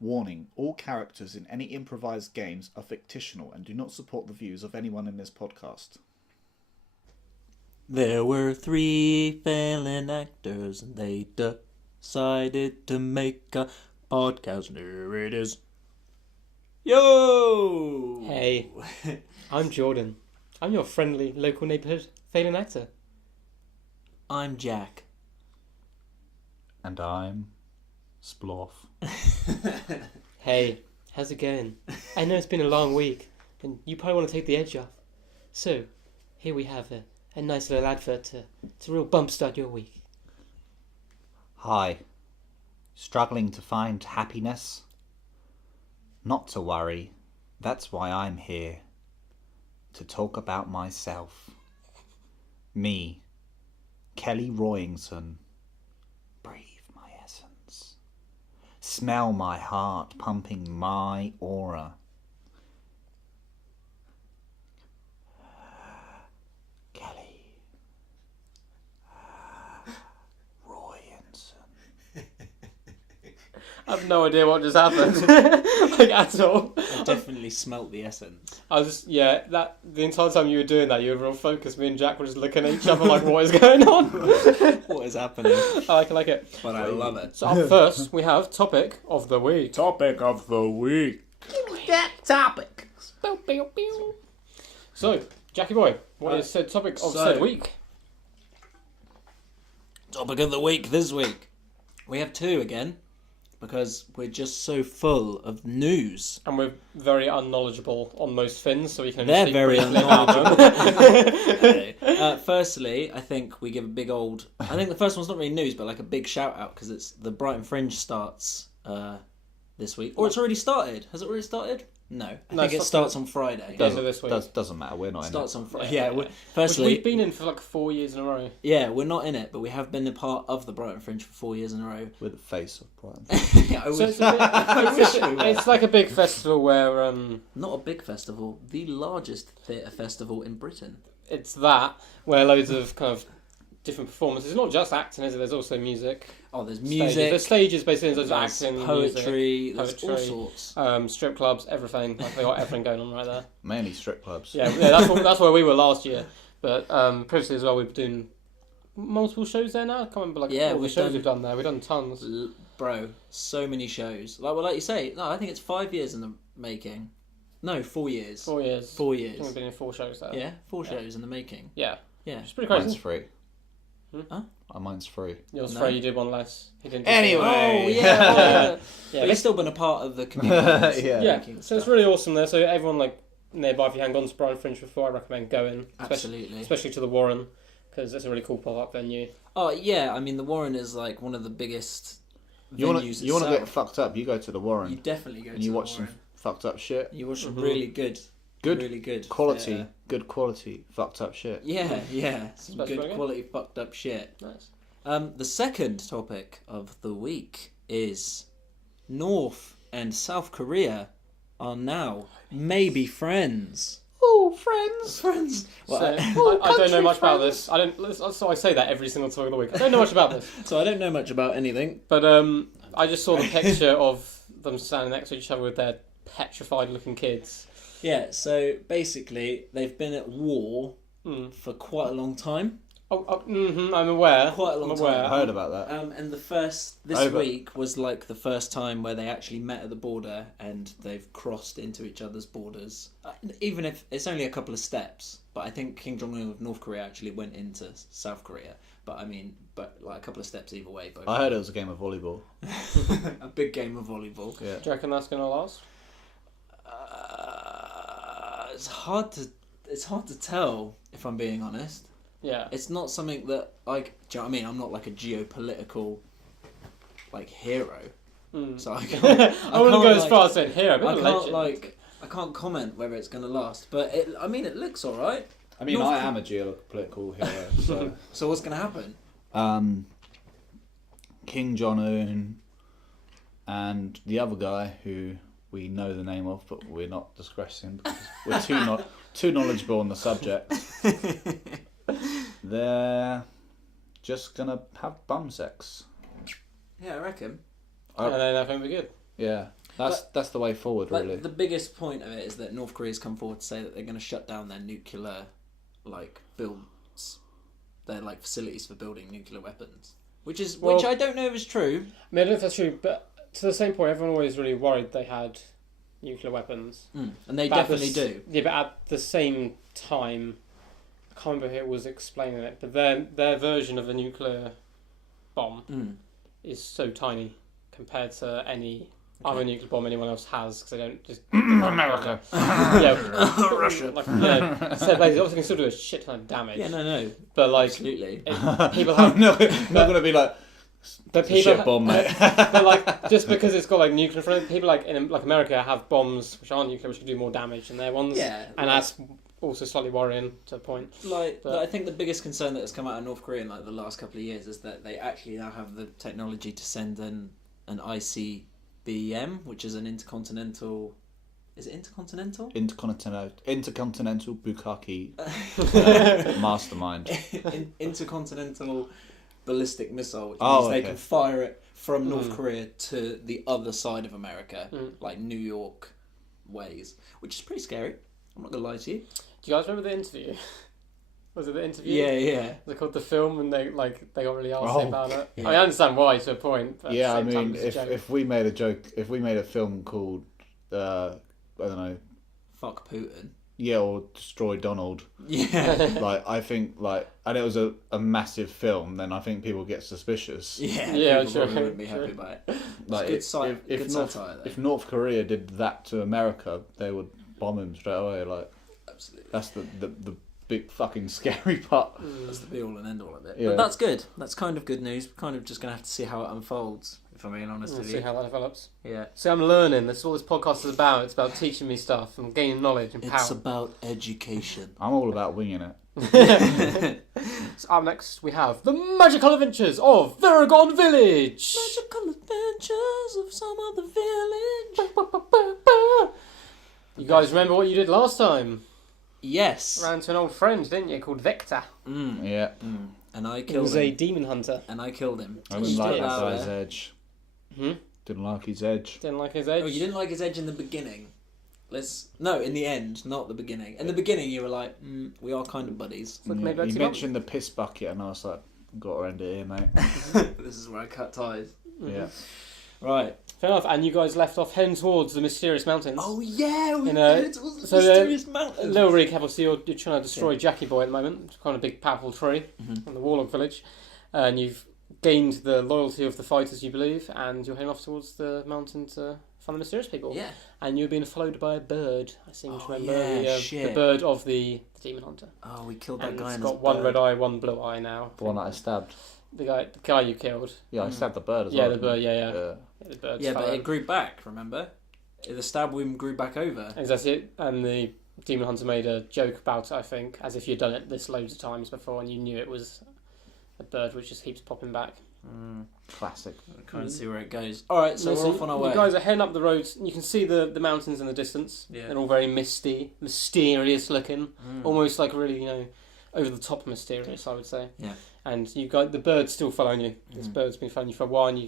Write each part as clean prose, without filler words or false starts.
Warning, all characters in any improvised games are fictional and do not support the views of anyone in this podcast. There were 3 failing actors and they decided to make a podcast. There it is. Yo! Hey, I'm Jordan. I'm your friendly local neighbourhood failing actor. I'm Jack. And I'm Sploff. Hey, how's it going? I know it's been a long week, and you probably want to take the edge off. So, here we have a nice little advert to real bump start your week. Hi. Struggling to find happiness? Not to worry. That's why I'm here. To talk about myself. Me, Kelly Royington. Breathe my essence. Smell my heart pumping my aura. Kelly Royington. I have no idea what just happened, like at all. I definitely smelt the essence. I was just, the entire time you were doing that, you were real focused. Me and Jack were just looking at each other like, what is going on? What is happening? I like it. But I love it. So up first, we have Topic of the Week. Topic of the week. That topic. Pew, pew, pew. So, Jackie boy, what is said topic of said week? Topic of the week this week. We have 2 again. Because we're just so full of news. And we're very unknowledgeable on most Finns, so we can They're speak very briefly about them. Okay. Firstly, I think we give a big old... I think the first one's not really news, but like a big shout out, because it's the Brighton Fringe starts this week. Or it's already started. Has it already started? No. I think it starts on Friday. This week. Doesn't matter, we're not in it. Starts on Friday. Yeah, Yeah, firstly... Which we've been in for like 4 years in a row. Yeah, we're not in it, but we have been a part of the Brighton Fringe for 4 years in a row. We're the face of Brighton. Yeah, I So wish, it's, a bit, I wish we were. it's like a big festival where Not a big festival, the largest theatre festival in Britain. it's that, where loads of kind of different performances. It's not just acting, is it? There's also music. Oh, there's Stages. music. There's stages basically, there's There's acting, poetry, music, there's all sorts. strip clubs, everything. Like they got everything going on right there. Mainly strip clubs. Yeah, that's where we were last year. But previously as well, we've been doing multiple shows there now. I can't remember all the shows we've done there. We've done tons. Bro, so many shows. Like you say, no, I think it's 5 years in the making. No, 4 years. 4 years. 4 I think years. we've been in 4 shows there. Yeah, 4 shows in the making. Yeah. Yeah. It's pretty Mine's crazy. free. Huh? Mine's free. Yours No. free, you did one less. He didn't do Anyway. Oh, yeah. Yeah, But you've still been a part of the community. Yeah. Yeah, making so it's stuff. really awesome there. So everyone like nearby, if you haven't gone to Brighton Fringe before, I recommend going. Absolutely. Especially to the Warren, because it's a really cool pop-up venue. Oh, yeah, I mean, the Warren is like one of the biggest You want venues to get itself. fucked up, you go to the Warren. You definitely go and to you the watch some Warren. fucked up shit. You watch some Mhm. really good Quality. theatre. Good quality fucked up shit. Yeah, yeah. Some That's good very good. quality fucked up shit. Nice. The second topic of the week is North and South Korea are now maybe friends. Oh, friends. Friends. Well, So, I don't know much about this. So I say that every single topic of the week. I don't know much about this. so I don't know much about anything. But I just saw the picture of them standing next to each other with their petrified-looking kids. Yeah, so basically they've been at war Mm. for quite a long time. I'm aware. Quite a long I'm time. aware. I heard about that. And this Over. week was like the first time where they actually met at the border and they've crossed into each other's borders. Even if it's only a couple of steps, but I think Kim Jong Un of North Korea actually went into South Korea. But like a couple of steps either way. Both. I heard it was a game of volleyball. A big game of volleyball. Yeah. Do you reckon that's going to last? It's hard to tell if I'm being honest. Yeah. It's not something that like. Do you know what I mean? I'm not like a geopolitical like hero. Mm. So I I can't, wouldn't go as like- far as saying here. I can't comment whether it's going to last, but it looks all right. I mean, North I am a geopolitical hero, so... So what's going to happen? King Jong-un and the other guy who we know the name of, but we're not discussing because we're too knowledgeable on the subject. They're just going to have bum sex. Yeah, I reckon. And then I think we're good. Yeah. That's the way forward, But really. the biggest point of it is that North Korea's come forward to say that they're going to shut down their nuclear, builds, their facilities for building nuclear weapons, which I don't know if is true. I mean, I don't know if that's true, but to the same point, everyone always really worried they had nuclear weapons. And they But at definitely the do. Yeah, but at the same time, I can't remember who was explaining it, but their version of a nuclear bomb is so tiny compared to any other nuclear bomb anyone else has, because they don't just... America. Russia. So they obviously can still do a shit ton of damage. Yeah, no. But Absolutely. People have... I'm not going to be like, But it's a shit bomb, mate. but just because it's got nuclear for it, people in America have bombs which aren't nuclear, which can do more damage than their ones. Yeah. And that's also slightly worrying to a point. I think the biggest concern that has come out of North Korea in the last couple of years is that they actually now have the technology to send an ICBM, which is an intercontinental. Is it intercontinental? Intercontinental Bukkake mastermind. Intercontinental ballistic missile, which means they can fire it from North Korea to the other side of America, like New York ways, which is pretty scary. I'm not gonna lie to you. Do you guys remember the interview? Was it the interview? Yeah. They called the film, and they got really arsy about it. Yeah. I understand why to a point. But Yeah, at the I same mean, time, it's a joke. if we made a joke, if we made a film called, I don't know, Fuck Putin. yeah, or Destroy Donald, Yeah. I think, and it was a massive film, then I think people get suspicious. Yeah, people sure, probably wouldn't be sure. happy about it. Like, It's good if satire, though. if North Korea did that to America, they would bomb him straight away. Absolutely. That's the big fucking scary part. That's the be all and end all of it. Yeah. But that's good. That's kind of good news. We're kind of just going to have to see how it unfolds, if I'm being honest We'll with see you. how that develops. Yeah. See, I'm learning. That's what this podcast is about. It's about teaching me stuff and gaining knowledge and power. It's about education. I'm all about winging it. So up next, we have The Magical Adventures of Varagon Village. Magical adventures of some other village. You guys remember what you did last time? Yes. Ran to an old friend, didn't you, called Vector? Yeah. And I He killed was him. a demon hunter. And I killed him. I didn't You like did. that guy's edge. Hmm? Didn't like his edge. Didn't like his edge. Oh, you didn't like his edge in the beginning. No, in the end, not the beginning. In the beginning, you were like, we are kind of buddies. Look, Yeah, maybe that's he enough. mentioned the piss bucket, and I was like, got to end it here, mate. This is where I cut ties. Yeah. Right. Fair enough. And you guys left off heading towards the mysterious mountains. Oh yeah, we You know, did. It was the so mysterious A mountains. little recap, obviously, you're trying to destroy Jackie Boy at the moment. It's kind of a big, powerful tree Mm-hmm. in the Warlock village. And you've gained the loyalty of the fighters, you believe, and you're heading off towards the mountain to find the mysterious people. Yeah. And you're being followed by a bird, I seem to Oh, remember. yeah, the shit. bird of the demon hunter. Oh, we killed that And guy. it's in got his one bird. red eye, one blue eye now. The one that I stabbed. The guy you killed. Yeah, I stabbed the bird as Yeah, well. the bird, yeah. Yeah. The bird's Yeah, but fell it grew back. Remember, the stab wound grew back over. Exactly it. And the demon hunter made a joke about it, I think, as if you'd done it this loads of times before and you knew it was a bird which just keeps popping back. Classic. Kind of see where it goes. All right, so we're off on our way. You guys are heading up the road. You can see the mountains in the distance. Yeah. They're all very misty, mysterious looking, almost like really, over the top mysterious, I would say. Yeah. And you got the bird's still following you. This bird's been following you for a while, and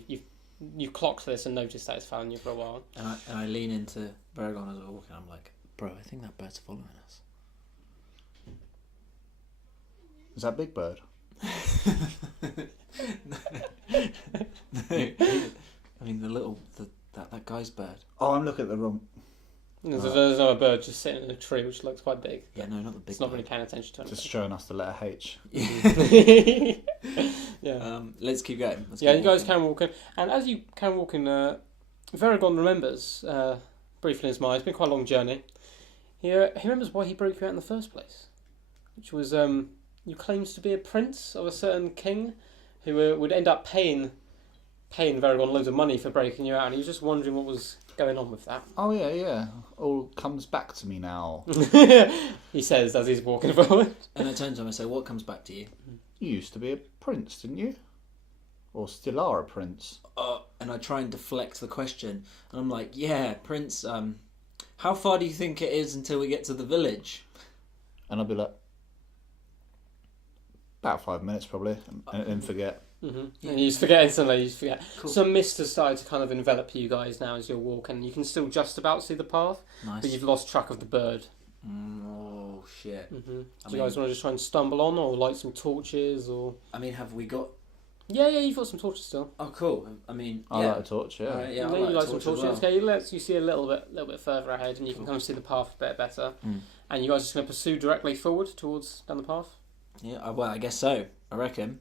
you've clocked this and noticed that it's following you for a while. And I lean into Varagon as we're walking. I'm like, bro, I think that bird's following us. Is that Big Bird? I mean, that guy's bird. Oh, I'm looking at the wrong. There's another bird just sitting in a tree which looks quite big. Yeah, no, not the big. It's not bird. really paying attention to it. Just showing us the letter H. Yeah. Let's keep going. Yeah, you guys can walk in. And as you can walk in, Varagon remembers, briefly in his mind, it's been quite a long journey. He remembers why he broke you out in the first place. Which was, you claimed to be a prince of a certain king who would end up paying Varagon loads of money for breaking you out. And he was just wondering what was going on with that. Oh, yeah. All comes back to me now. He says as he's walking forward. And I turn to him and say, "What comes back to you?" You used to be a prince, didn't you? Or still are a prince? And I try and deflect the question. And I'm like, "Yeah, Prince. How far do you think it is until we get to the village?" And I'll be like, about 5 minutes probably, and forget. And you just forget instantly. You just forget. Cool. Some mist has started to kind of envelop you guys now as you're walking. You can still just about see the path, Nice. but you've lost track of the bird. Oh shit. Do you guys want to just try and stumble on, or light some torches, or? I mean, have we got? Yeah, you've got some torches still. Oh, cool. I mean, I yeah. like a torch, yeah. Alright, yeah, And I then you like light some torch as torches. well. Okay, it lets you see a little bit further ahead, and you can kind of see the path a bit better. And you guys are just going to pursue directly forward towards down the path. Yeah. Well, I guess so. I reckon.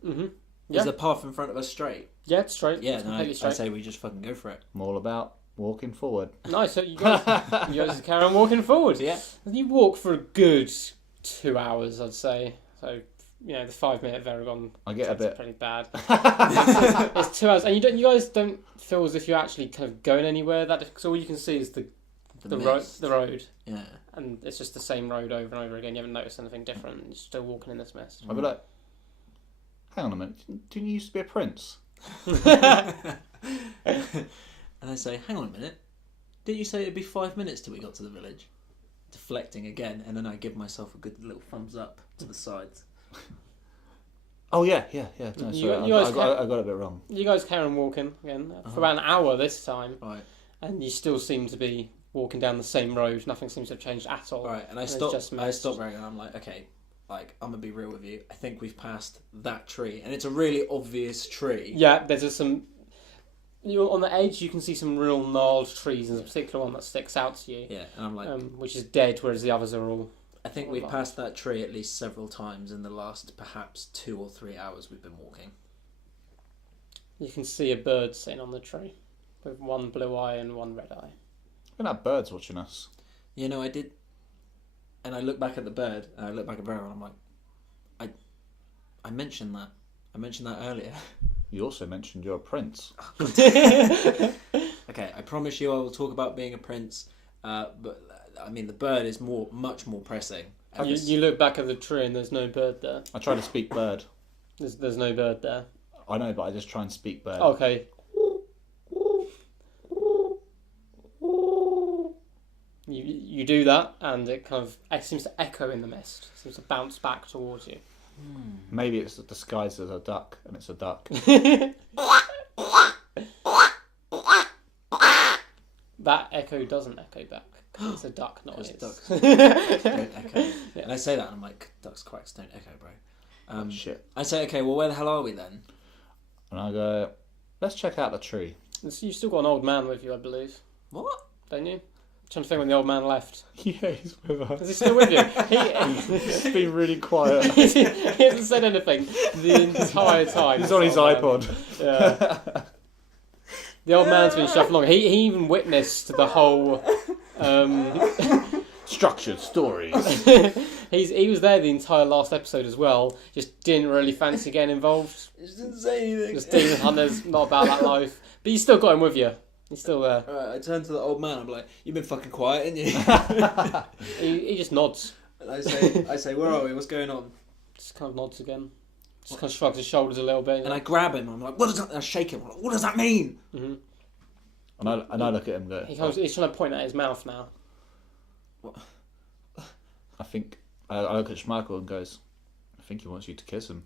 Yeah. Is the path in front of us straight? Yeah, it's straight. Yeah. It's Then completely I straight. say we just fucking go for it. I'm all about walking forward. Nice. So you guys carry on walking forward. Yeah. And you walk for a good 2 hours, I'd say. So the 5-minute Varagon. I get a bit. Pretty bad. It's 2 hours, and you guys don't feel as if you're actually kind of going anywhere. Because all you can see is the mist. road, Yeah. and it's just the same road over and over again. You haven't noticed anything different. You're still walking in this mist. I'd be like, hang on a minute, didn't you used to be a prince? And I say, hang on a minute. Didn't you say it'd be 5 minutes till we got to the village? Deflecting again, and then I give myself a good little thumbs up to the sides. Oh yeah. No, You- sorry, you guys I got it a bit wrong. You guys carry on walking again for about an hour this time, Right. and you still seem to be walking down the same road. Nothing seems to have changed at all. Right, and I it's stop. just I mist. stop Rag, and I'm like, okay, like I'm gonna be real with you. I think we've passed that tree, and it's a really obvious tree. Yeah, there's just some. You're on the edge. You can see some real gnarled trees, and there's a particular one that sticks out to you, Yeah, and I'm like, which is dead, whereas the others are all. I think we've passed that tree at least several times in the last perhaps 2 or 3 hours we've been walking. You can see a bird sitting on the tree, with one blue eye and one red eye. We can have birds watching us. You know, I did, and I look back at the bird, and I look back at Vera, and I'm like, I mentioned that. I mentioned that earlier. You also mentioned you're a prince. Okay, I promise you I will talk about being a prince, but I mean the bird is much more pressing. And You look back at the tree and there's no bird there. I try to speak bird. There's no bird there. I know, but I just try and speak bird. Okay. You do that, and it seems to echo in the mist. It seems to bounce back towards you. Maybe it's disguised as a duck, and it's a duck. That echo doesn't echo back. 'Cause it's a duck noise. ducks don't echo. And I say that, and I'm like, ducks quacks don't echo, bro. Shit. I say, okay, well, where the hell are we then? And I go, let's check out the tree. You've still got an old man with you, I believe, What? don't you? I'm trying to think when the old man left. Yeah, he's with us. Is he still with you? He's been really quiet. He hasn't said anything the entire time. He's on his iPod. Yeah. The old man's been shuffled along. He even witnessed the whole. Structured stories. He was there the entire last episode as well. Just didn't really fancy getting involved. Just didn't say anything. Just demon hunters, not about that life. But you still got him with you. He's still there. Alright, I turn to the old man. I'm like, you've been fucking quiet, ain't you? He just nods. And I say, where are we? What's going on? Just kind of nods again. Just kind of shrugs his shoulders a little bit. And I grab him. I'm like, what does that? And I shake him. I'm like, what does that mean? Mm-hmm. And I look at him and go, He's trying to point at his mouth now. I think, I look at Schmeichel and goes, I think he wants you to kiss him.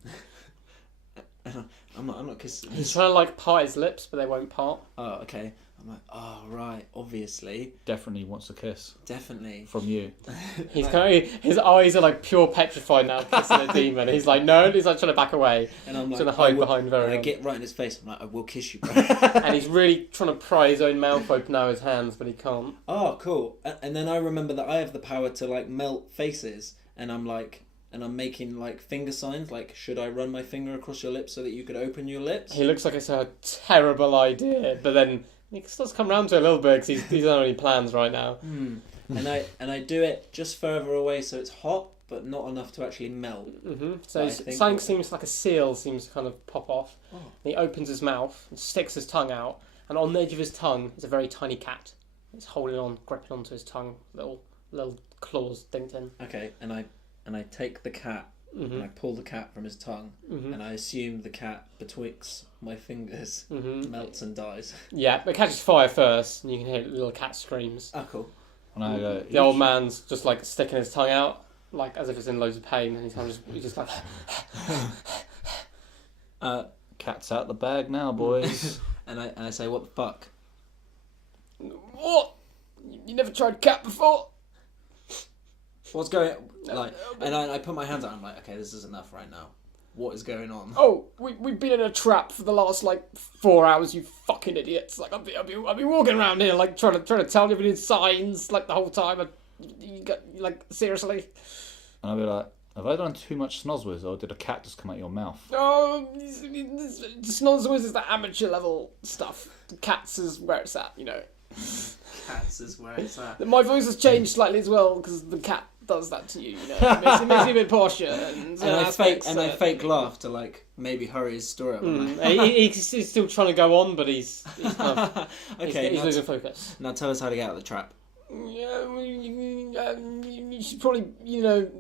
I'm not kissing. He's trying to part his lips, but they won't part. Oh, okay. I'm like, oh, right, obviously. Definitely wants a kiss Definitely. from you. His eyes are pure petrified now, kissing a demon. He's like, no, he's trying to back away. And I'm He's like, trying to hide I will- behind Verion. And I get right in his face. I'm like, I will kiss you, bro. And he's really trying to pry his own mouth open now with his hands, but he can't. Oh, cool. And then I remember that I have the power to melt faces, and I'm making finger signs. Like, should I run my finger across your lips so that you could open your lips? He looks like it's a terrible idea, but then he starts to come round to it a little bit because he's not any plans right now. And I do it just further away so it's hot, but not enough to actually melt. Mm-hmm. So I think- something seems like a seal seems to kind of pop off. Oh. And he opens his mouth and sticks his tongue out, and on the edge of his tongue is a very tiny cat. It's holding on, gripping onto his tongue, little claws dinked in. Okay, and I take the cat and I pull the cat from his tongue, and I assume the cat betwixt my fingers melts and dies. Yeah, but it catches fire first, and you can hear little cat screams. Oh, cool. And I go, The old man's just sticking his tongue out, as if it's in loads of pain, and he's just like. Cat's out the bag now, boys. And I say, what the fuck? What? You never tried cat before? What's going like? And I put my hands out. I'm like, okay, this is enough right now. What is going on? Oh, we've been in a trap for the last 4 hours. You fucking idiots! I've been walking around here trying to tell you we need signs the whole time. You got seriously? And I'll be like, have I done too much Snozzwiz, or did a cat just come out your mouth? Oh, Snozzwiz is the amateur level stuff. Cats is where it's at, Cats is where it's at. My voice has changed slightly as well because the cat does that to you. It makes you a bit posher. And I fake laugh to maybe hurry his story up. He's still trying to go on, but he's kind of, okay. he's losing focus. Now tell us how to get out of the trap. Yeah, you should probably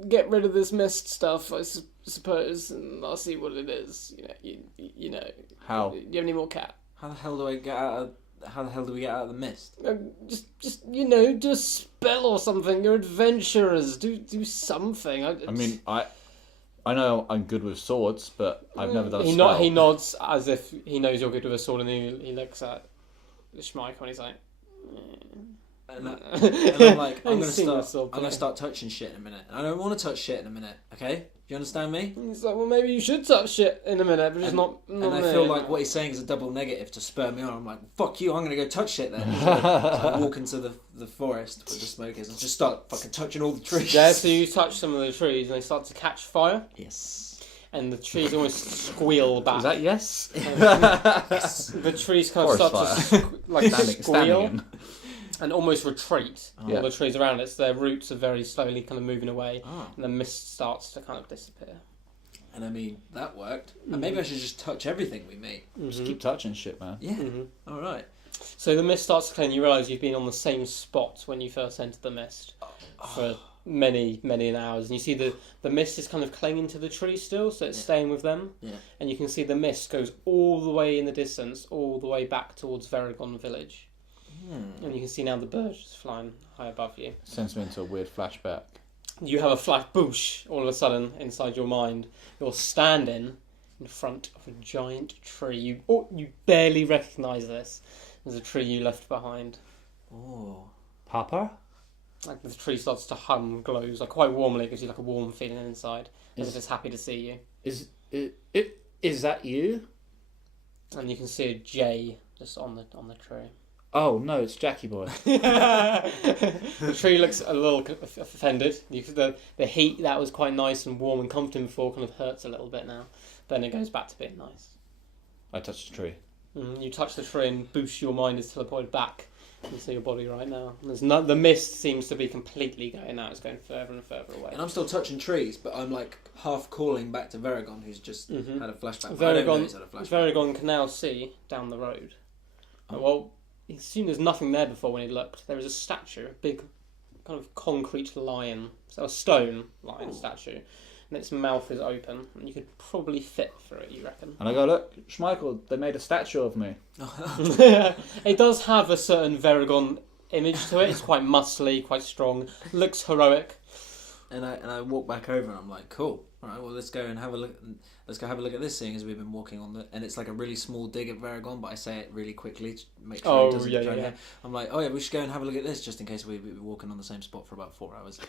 get rid of this mist stuff, I suppose, and I'll see what it is. How? Do you have any more cat? How the hell do we get out of the mist? Just do a spell or something. You're adventurers. Do something. I mean, I know I'm good with swords, but I've never done a spell. He nods as if he knows you're good with a sword, and he looks at Schmeich when he's like. And I'm like, I'm gonna start touching shit in a minute. I don't want to touch shit in a minute. Okay, do you understand me? He's like, well, maybe you should touch shit in a minute, but just not. And I feel like what he's saying is a double negative to spur me on. I'm like, fuck you, I'm gonna go touch shit then. So I walk into the forest with the smokers and just start fucking touching all the trees. Yeah, so you touch some of the trees and they start to catch fire. Yes. And the trees almost squeal back. Is that yes? The trees kind of start to squeal. And almost retreat. Yeah. All the trees around it, so their roots are very slowly kind of moving away, Oh. and the mist starts to kind of disappear. And I mean, that worked. And maybe I should just touch everything we meet. Just keep touching shit, man. Yeah. Mm-hmm. All right. So the mist starts to clear, and you realise you've been on the same spot when you first entered the mist for many, many hours. And you see the mist is kind of clinging to the tree still, so it's staying with them. Yeah. And you can see the mist goes all the way in the distance, all the way back towards Veragon village. And you can see now the bird is flying high above you. Sends me into a weird flashback. You have a flash boosh all of a sudden inside your mind. You're standing in front of a giant tree. You barely recognise this as a tree you left behind. Oh. Papa? The tree starts to hum, glows quite warmly. It gives you a warm feeling inside, as if it's happy to see you. Is that you? And you can see a jay just on the tree. Oh no, it's Jackie Boy. The tree looks a little offended. The heat that was quite nice and warm and comforting before kind of hurts a little bit now. Then it goes back to being nice. I touched the tree. You touch the tree and boost your mind is teleported back into your body right now. The mist seems to be completely going out. It's going further and further away. And I'm still touching trees, but I'm half calling back to Veragon, who's just had a flashback. Veragon can now see down the road. Oh. Well, he'd seen there's nothing there before when he looked. There was a statue, a big kind of concrete lion, so a stone lion statue, and its mouth is open, and you could probably fit through it, you reckon? And I go, look, Schmeichel, they made a statue of me. It does have a certain Veragon image to it. It's quite muscly, quite strong, looks heroic. And I walk back over and I'm like, cool. All right, well let's go and have a look. Let's go have a look at this, seeing as we've been walking on the. And it's like a really small dig at Veragon, but I say it really quickly to make sure he doesn't drag it. I'm like, oh yeah, we should go and have a look at this, just in case we've been walking on the same spot for about 4 hours.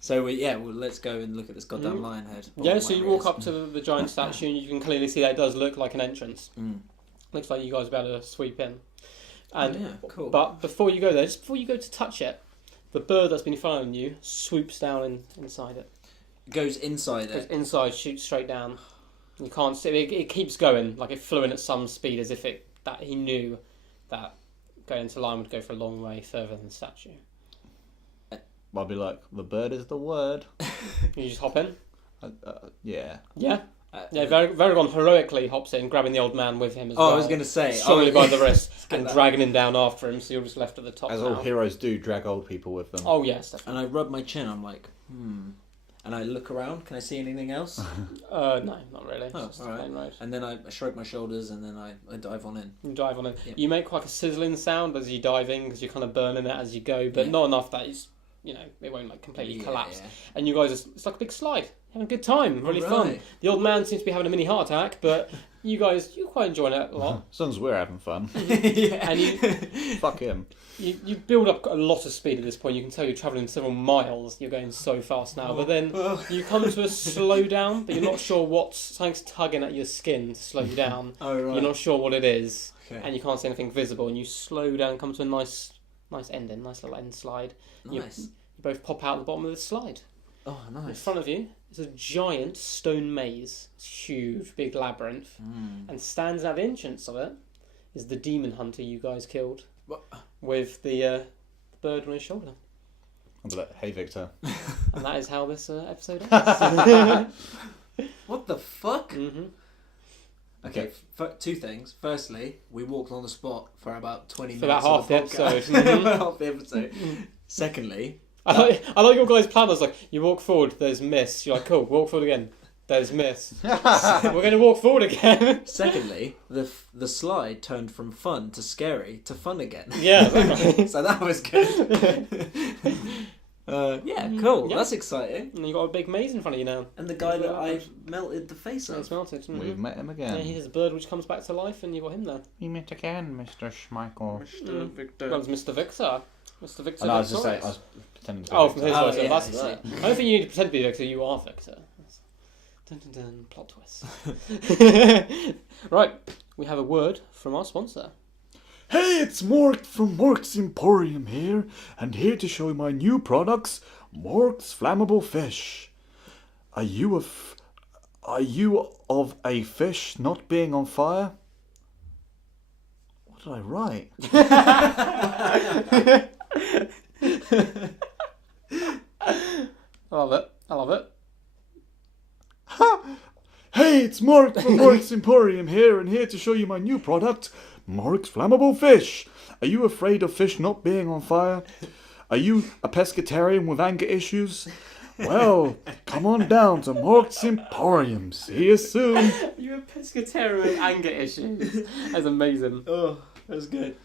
So let's go and look at this goddamn lion head. Yeah, so you walk up to the giant statue and you can clearly see that it does look like an entrance. Looks like you guys will be able to sweep in. And cool. But before you go there, just before you go to touch it, the bird that's been following you swoops down inside it. Goes inside it. Goes inside, shoots straight down. You can't see it keeps going, like it flew in at some speed, as if that he knew that going into line would go for a long way further than the statue. I'll be like, the bird is the word. You just hop in? Yeah. Yeah. Veragon heroically hops in, grabbing the old man with him as well. I was going to say. Strongly by the wrist and dragging him down after him, so you're just left at the top. As all heroes do, drag old people with them. Oh, yes, definitely. And I rub my chin, I'm like, And I look around, can I see anything else? No, not really. It's just all right. a plain road. And then I shrug my shoulders and then I dive on in. You dive on in. Yep. You make quite a sizzling sound as you dive in because you're kind of burning it as you go, but not enough that it's it won't like completely Yeah, collapse. yeah. And you guys, it's like a big slide, having a good time, really fun. Right. The old man seems to be having a mini heart attack, but you're quite enjoying it a lot. As long as we're having fun. Yeah. And Fuck him. you build up a lot of speed at this point. You can tell you're travelling several miles. You're going so fast now. But then you come to a slowdown, but you're not sure something's tugging at your skin to slow you down. Oh, right. You're not sure what it is, Okay. and you can't see anything visible. And you slow down, come to a nice ending, nice little end slide. Nice. You both pop out the bottom of the slide. Oh, In nice. front of you is a giant stone maze. It's huge, big labyrinth. And standing at the entrance of it is the demon hunter you guys killed. What? With the bird on his shoulder. I'll be like, hey Victor. And that is how this episode ends. What the fuck? Mm-hmm. Okay, two things. Firstly, we walked on the spot for about 20 For minutes. about half of the podcast. episode. Mhm. Half the episode. Secondly, I like your guys' plan. I was like, you walk forward, there's mist. You're like, cool, walk forward again. There's mist. We're going to walk forward again. secondly, the slide turned from fun to scary to fun again. Yeah, exactly. So that was good. Yeah, cool. Yeah. That's exciting. And you got a big maze in front of you now. And the guy that I melted the face It's of. melted. Mhm. We've met him Yeah, again. he's a bird which comes back to life, and you got him there. We met again, Mr. Schmeichel. Well, it's Mr. Victor. Mr. Victor. And I was just saying, Victorious. I was pretending to be Oh, Victor. from his Oh, voice. yeah, That's I see. right. I don't think you need to pretend to be Victor. You are Victor. Dun dun dun. Plot twist. Right, we have a word from our sponsor. Hey, it's Mork from Mork's Emporium here, and here to show you my new products, Mork's Flammable Fish. Are you of a fish not being on fire? What did I write? I love it. I love it. Hey, it's Mork from Mork's Emporium here, and here to show you my new product, Mork's Flammable Fish. Are you afraid of fish not being on fire? Are you a pescatarian with anger issues? Well, come on down to Mork's Emporium. See you soon. You a pescatarian with anger issues. That's amazing. Oh, that was good.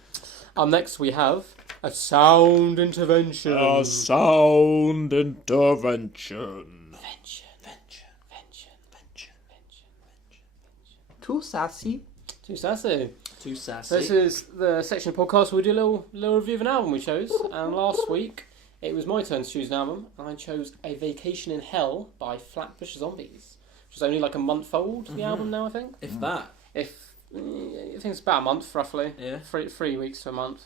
Up next, we have a sound intervention. sound intervention. Too sassy. Too sassy. Too So this sassy. is the section of the podcast where we do a little review of an album we chose. And last week, it was my turn to choose an album. And I chose A Vacation in Hell by Flatbush Zombies. Which is only like a month old, the album now, I think. If that. I think it's about a month, roughly. Yeah. 3 weeks to a month.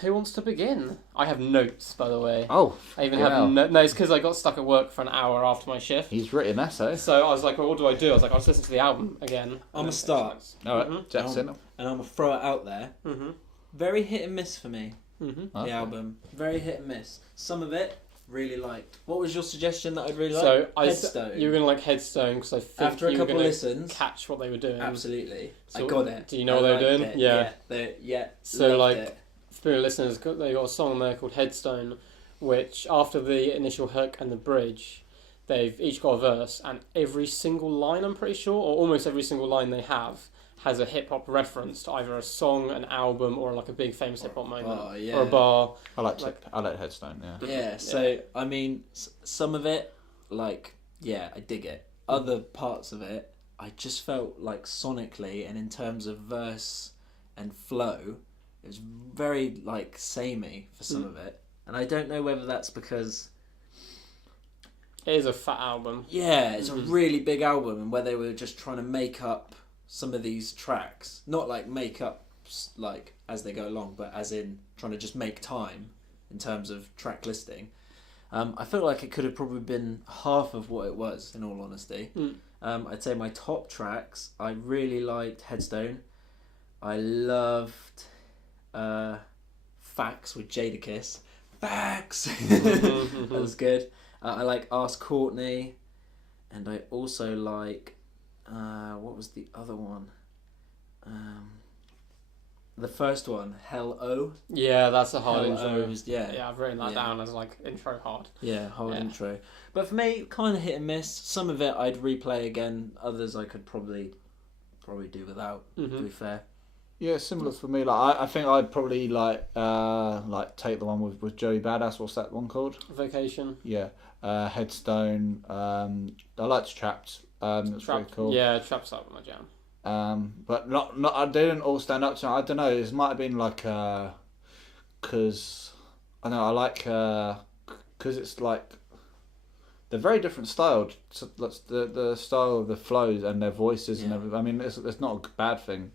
Who wants to begin? I have notes, by the way. Oh, I even wow. have no. It's because I got stuck at work for an hour after my shift. He's written essays. So I was like, well, what do I do? I was like, I'll just listen to the album again. I'm a start. All right, Mhm. Jackson. And I'm going to throw it out there. Mm-hmm. Very hit and miss for me, Mm-hmm. Okay. the album. Very hit and miss. Some of it, really liked. What was your suggestion that I'd really So like? Headstone. you were gonna like Headstone because I think After a you were couple gonna listens, catch what they were doing. absolutely. So I got it. do you know I what they were liked doing? it. Yeah. So, loved like, it. For your listeners, they got a song there called Headstone, which after the initial hook and the bridge, they've each got a verse, and every single line, I'm pretty sure, or almost every single line they have, has a hip hop reference to either a song, an album, or like a big famous hip hop moment, Oh, yeah. or a bar. I like Like- Headstone. Yeah. Yeah, so I mean, some of it, like, yeah, I dig it. Other parts of it, I just felt like sonically and in terms of verse and flow, it was very like samey for some of it, and I don't know whether that's because It is a fat album. yeah, it's a really big album, and where they were just trying to make up some of these tracks, not like make up like as they go along, but as in trying to just make time in terms of track listing. I feel like it could have probably been half of what it was, in all honesty. I'd say my top tracks, I really liked Headstone. I loved Facts with Jadakiss. Facts! That was good. I like Ask Courtney. And I also like... what was the other one? The first one, Hell O. Yeah, that's a hard Hell O intro. was, yeah. Yeah, I've written that Yeah. down as like intro hard. Yeah, whole Yeah. intro. But for me, kind of hit and miss. Some of it I'd replay again. Others I could probably do without. To be fair. Yeah, similar for me. Like I think I'd probably like take the one with Joey Badass. What's that one called? Vacation. Yeah, Headstone. I liked Trapped. It's really cool. Yeah, Trapped's like my jam. But not I didn't all stand up to. I don't know. It might have been like because I don't know. I like because it's like they're very different styled. So that's the style of the flows and their voices and everything. I mean, it's not a bad thing.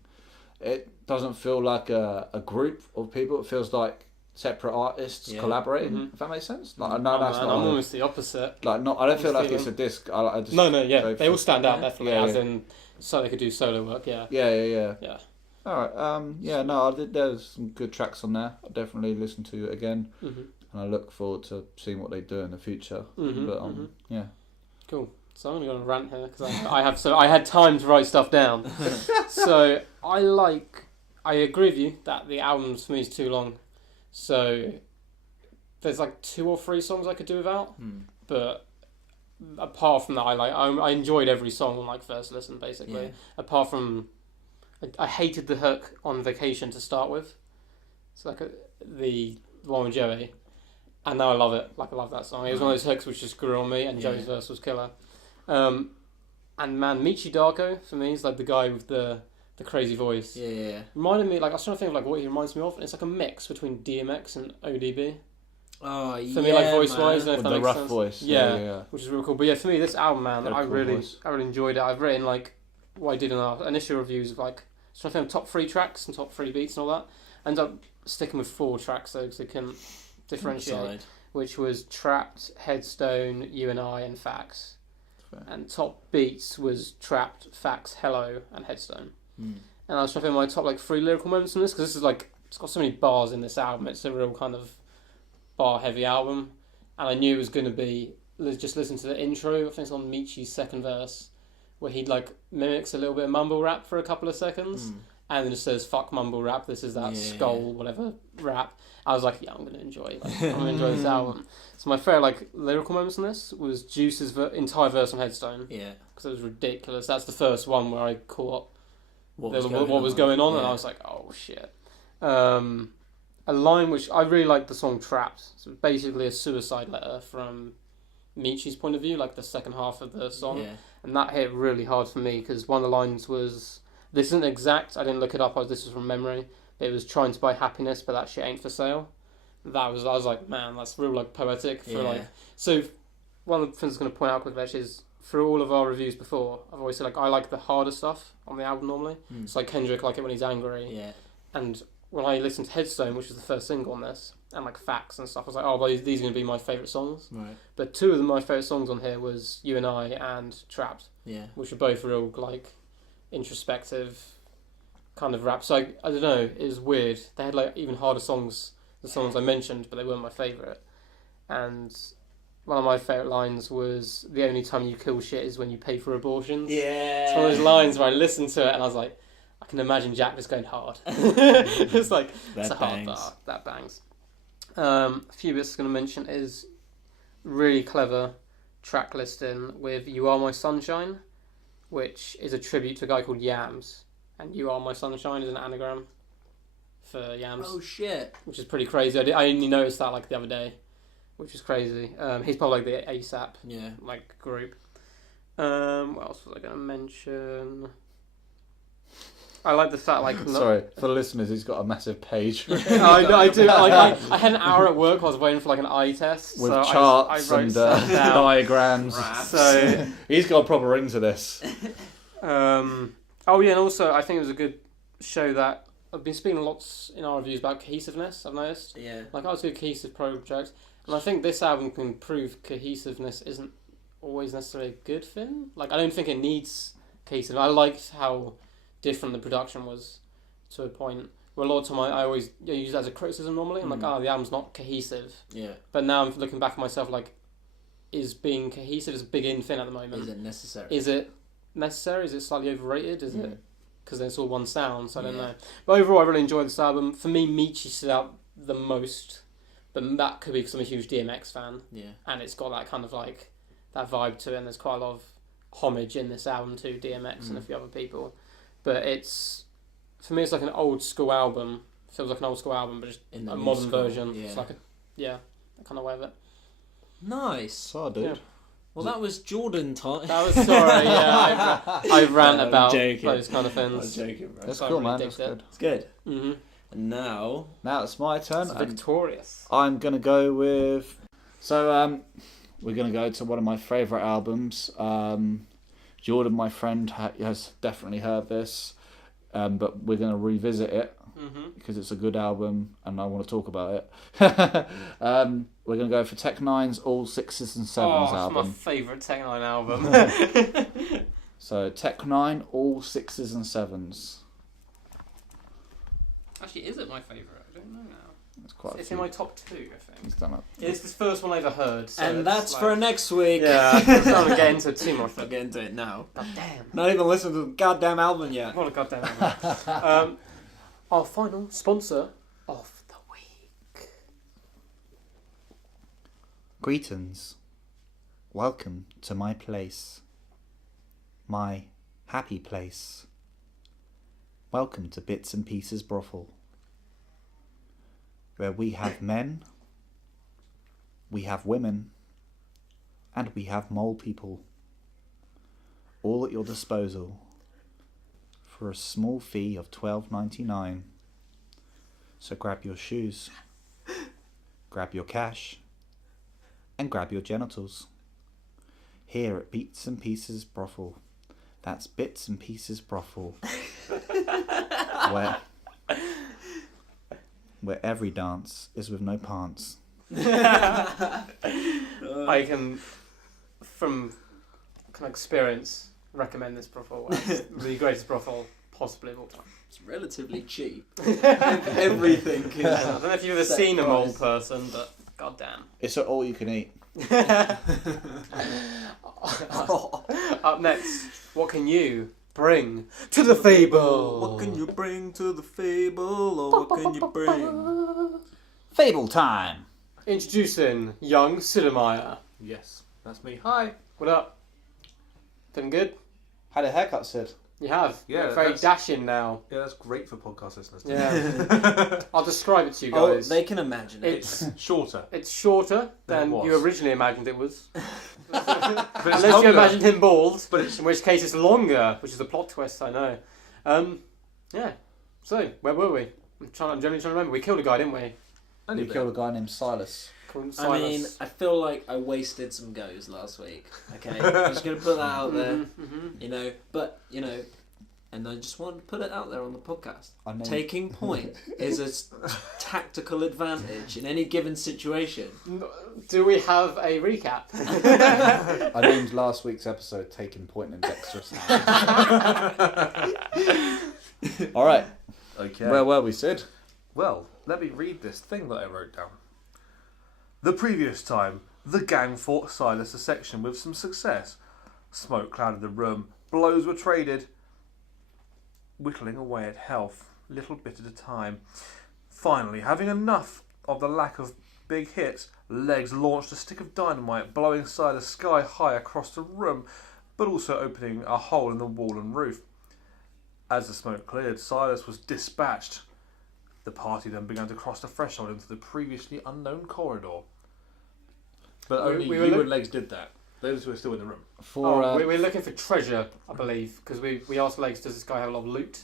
It doesn't feel like a group of people. It feels like separate artists collaborating. Mm-hmm. If that makes sense. Like, I'm almost the opposite. Like not. I don't feel like it's a disc. I just no, yeah. They all stand out definitely, Yeah, as in so they could do solo work. Yeah. Yeah. Yeah. All right. Yeah. No, I did. There's some good tracks on there. I'll definitely listen to it again, and I look forward to seeing what they do in the future. But yeah. Cool. So I'm going to go on a rant here because I had time to write stuff down. So I agree with you that the albums for me is too long. So there's like 2 or 3 songs I could do without, but apart from that, I enjoyed every song on like first listen basically. Yeah. Apart from I hated the hook on Vacation to start with. It's like the one with Joey, and now I love it. Like I love that song. It was one of those hooks which just grew on me, and Joey's verse was killer. And man, Michi Darko for me is like the guy with the crazy voice. Yeah. Reminded me, like I was trying to think of like what he reminds me of, and it's like a mix between DMX and ODB. Oh yeah. For me, like voice wise, With the rough voice. Yeah, which is real cool. But yeah, for me, this album, man, I Cool really voice. enjoyed it. I've written like what I did in our initial reviews of like I was trying to think of top 3 tracks and top 3 beats and all that. I ended up sticking with 4 tracks though, because they couldn't differentiate. Solid. Which was Trapped, Headstone, You and I, and Facts. Fair. And top beats was Trapped, Facts, Hello, and Headstone. And I was trying to think of my top like 3 lyrical moments from this, because this is like, it's got so many bars in this album. It's a real kind of bar heavy album, and I knew it was going to be just listen to the intro. I think it's on Michi's second verse, where he like mimics a little bit of mumble rap for a couple of seconds, and then just says "fuck mumble rap." This is that skull whatever rap. I was like, yeah, I'm going to enjoy. Like, I'm going to enjoy this album. So my favorite like lyrical moments in this was Juice's entire verse on Headstone. Yeah. Because it was ridiculous. That's the first one where I caught what was going going on, yeah. and I was like, oh shit. A line which I really like, the song Trapped. It's basically a suicide letter from Michi's point of view, like the second half of the song. Yeah. And that hit really hard for me because one of the lines was, this isn't exact, I didn't look it up, this was from memory, but it was trying to buy happiness, but that shit ain't for sale. I was like, man, that's real like poetic for like. So one of the things I'm going to point out quickly actually is, through all of our reviews before, I've always said like I like the harder stuff on the album normally. It's like Kendrick, like it when he's angry. Yeah. And when I listened to Headstone, which was the first single on this, and like Facts and stuff, I was like, oh, well, these are going to be my favourite songs. Right. But 2 of my favourite songs on here was You and I and Trapped. Yeah. Which were both real like introspective kind of rap. So I don't know, it was weird. They had like even harder songs, the songs I mentioned, but they weren't my favourite. And one of my favourite lines was, the only time you kill shit is when you pay for abortions. Yeah. It's one of those lines where I listened to it and I was like, I can imagine Jack just going hard. It's like, it's a hard bar. That bangs. A few bits I'm going to mention is really clever track listing with You Are My Sunshine, which is a tribute to a guy called Yams. And You Are My Sunshine is an anagram for Yams. Oh shit. Which is pretty crazy. I only noticed that like the other day, which is crazy. He's probably like the ASAP like group. What else was I going to mention? I like the fact like Sorry for the listeners, he's got a massive page I do. Like, I had an hour at work. I was waiting for like an eye test with so charts I wrote and stuff down. diagrams. So he's got a proper ring to this. Oh yeah, and also I think it was a good show that I've been speaking lots in our reviews about cohesiveness. I've noticed. Yeah. Like I was a cohesive project, and I think this album can prove cohesiveness isn't always necessarily a good thing. Like I don't think it needs cohesive. I liked how different the production was to a point where a lot of time I always use that as a criticism normally. I'm like, the album's not cohesive. Yeah. But now I'm looking back at myself like, is being cohesive is a big in thing at the moment. Is it necessary? Is it necessary? Is it slightly overrated? Is it because it's all one sound? So I don't know. But overall, I really enjoyed this album. For me, Michi stood out the most, but that could be because I'm a huge DMX fan. Yeah. And it's got that kind of like that vibe to it, and there's quite a lot of homage in this album to DMX and a few other people. But it's For me, it's like an old school album. Feels like an old school album, but just In the a new modern school, version. yeah. It's like that kind of way of it. Nice. So, dude. Yeah. Well, that was Jordan time. That was sorry. Yeah, I rant No, I'm about joking. those kind of I'm things. joking, bro. That's I cool, really man. dig That's that. good. It's good. Mm-hmm. And now, Now it's my turn. It's and victorious. I'm going to go with... So, we're going to go to one of my favourite albums. Jordan, my friend, has definitely heard this. But we're going to revisit it Mm-hmm. because it's a good album and I want to talk about it. We're going to go for Tech Nine's All Sixes and Sevens It's my album. favourite Tech Nine album. So, Tech Nine, All Sixes and Sevens. Actually, is it my favourite? I don't know now. That's quite a It's in few. my top 2, I think. He's done it. It's the first one I ever heard. So and it's that's like, for next week. Yeah, I don't want to get into it too much. I'll get into it now. God damn. Not even listened to the goddamn album yet. What a goddamn album. Our final sponsor of the week. Greetings. Welcome to my place. My happy place. Welcome to Bits and Pieces Brothel, where we have men, we have women, and we have mole people, all at your disposal for a small fee of $12.99. So grab your shoes, grab your cash, and grab your genitals. Here at Bits and Pieces Brothel. That's Bits and Pieces Brothel. where every dance is with no pants. I can, from kind of experience, recommend this brothel as the greatest brothel possibly of all time. It's relatively cheap. Everything I don't know if you've ever set seen a mole price. person, but goddamn. It's all you can eat. Up next, what can you bring to the fable? What can you bring to the fable, or what can you bring? Fable time! Introducing young Sidemeyer. Yes, that's me. Hi. What up? Feeling good? Had a haircut, Sid. You have. Yeah, You're very that's- dashing now. Yeah, that's great for podcast listeners. Yeah. I'll describe it to you Oh, guys. they can imagine it. It's Shorter. it's shorter Than than it you was. originally imagined it was. But it's Unless you longer. imagined him bald, But it's in which case it's longer, which is the plot twist, I know. Yeah. So, where were we? I'm generally trying to remember. We killed a guy, didn't we? only We a killed a bit. guy named Silas. Called him I mean, Silas. I feel like I wasted some goes last week. Okay, I'm just gonna put that out there. Mhm. You know, but you know, and I just want to put it out there on the podcast. I named, Taking point is a tactical advantage in any given situation. Do we have a recap? I named last week's episode Taking Point in Dexterous Hands. Alright, Okay. where were we, Sid? Well, let me read this thing that I wrote down. The previous time, the gang fought Silas a section with some success. Smoke clouded the room, blows were traded, whittling away at health, little bit at a time. Finally, having enough of the lack of big hits, Legs launched a stick of dynamite, blowing Silas sky high across the room, but also opening a hole in the wall and roof. As the smoke cleared, Silas was dispatched. The party then began to cross the threshold into the previously unknown corridor. But We- only we were you look- and Legs did that. Those who were still in the room. For we're looking for treasure, I believe, because we asked Legs, does this guy have a lot of loot?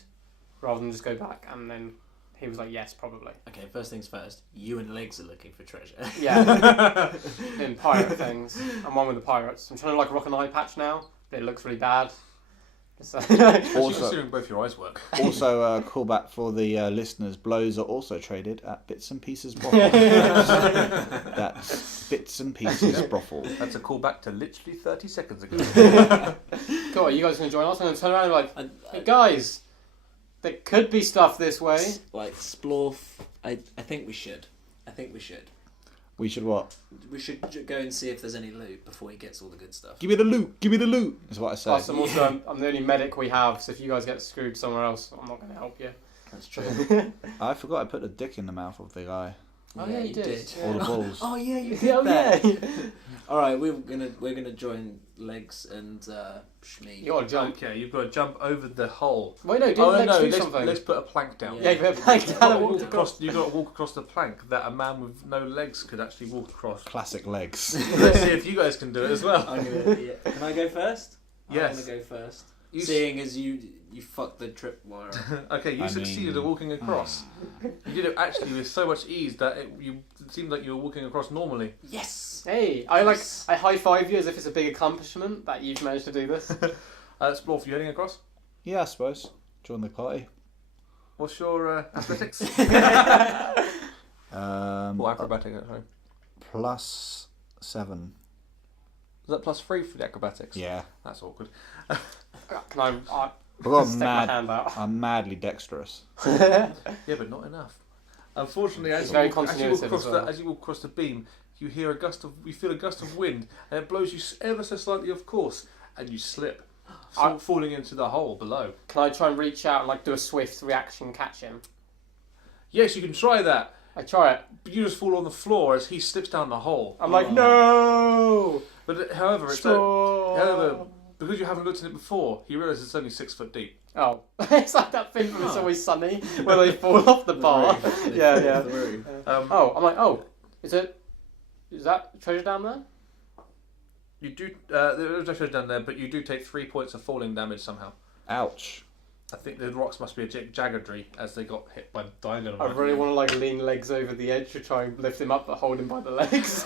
Rather than just go back, and then he was like, yes, probably. Okay, first things first. You and Legs are looking for treasure. Yeah. In pirate things. I'm one with the pirates. I'm trying to like rock an eye patch now, but it looks really bad. So Also- considering both your eyes work. also a callback for the listeners. Blows are also traded at Bits and Pieces Brothel. That's Bits and Pieces Brothel. That's a callback to literally 30 seconds ago. Cool, are you guys going to join us? I'm going to turn around and be like, And, hey guys, there could be stuff this way. like Splorf, I think we should. I think we should. We should what? We should go and see if there's any loot before he gets all the good stuff. Give me the loot. Give me the loot. Is what I say. Plus, I'm the only medic we have, so if you guys get screwed somewhere else, I'm not going to help you. That's true. I forgot I put a dick in the mouth of the guy. Oh yeah, you did. All the balls. Oh yeah, you did Yeah, oh, that. yeah. All right, we're gonna join legs and Shmi. You gotta jump. Okay, you've got to jump over the hole. Wait, no, didn't Oh Lex no, do let's, something? let's put a plank down. Yeah, you put a plank down and walked You've across. got to walk across the plank that a man with no legs could actually walk across. Classic legs. Let's see if you guys can do it as well. Can I go first? Yes. I want to go first. You Seeing as you fucked the tripwire. Okay, you I succeeded mean- at walking across. You did it actually with so much ease that it seemed like you were walking across normally. Yes. Hey, I high five you as if it's a big accomplishment that you've managed to do this. Splorf, you heading across? Yeah, I suppose. Join the party. What's your athletics? Or acrobatics, sorry. +7. Is that +3 for the acrobatics? Yeah. That's awkward. Can I I've got stick my hand out? I'm madly dexterous. Yeah, but not enough. Unfortunately, It's very continuous as as well. you walk across the beam, you feel a gust of wind, and it blows you ever so slightly off course, and you slip, falling into the hole below. Can I try and reach out and like do a swift reaction catch him? Yes, you can try that, I try it. but you just fall on the floor as he slips down the hole. I'm like, no! But however, Stop. because you haven't looked at it before, you realise it's only 6 foot deep. Oh, it's like that thing from It's Always Sunny where they fall off the bar. Yeah. Oh, I'm like, oh, is that treasure down there? You do. There is a treasure down there, but you do take 3 points of falling damage somehow. Ouch. I think the rocks must be a jaggedry as they got hit by diagonal. I really want to like lean legs over the edge to try and lift him up, but hold him by the legs.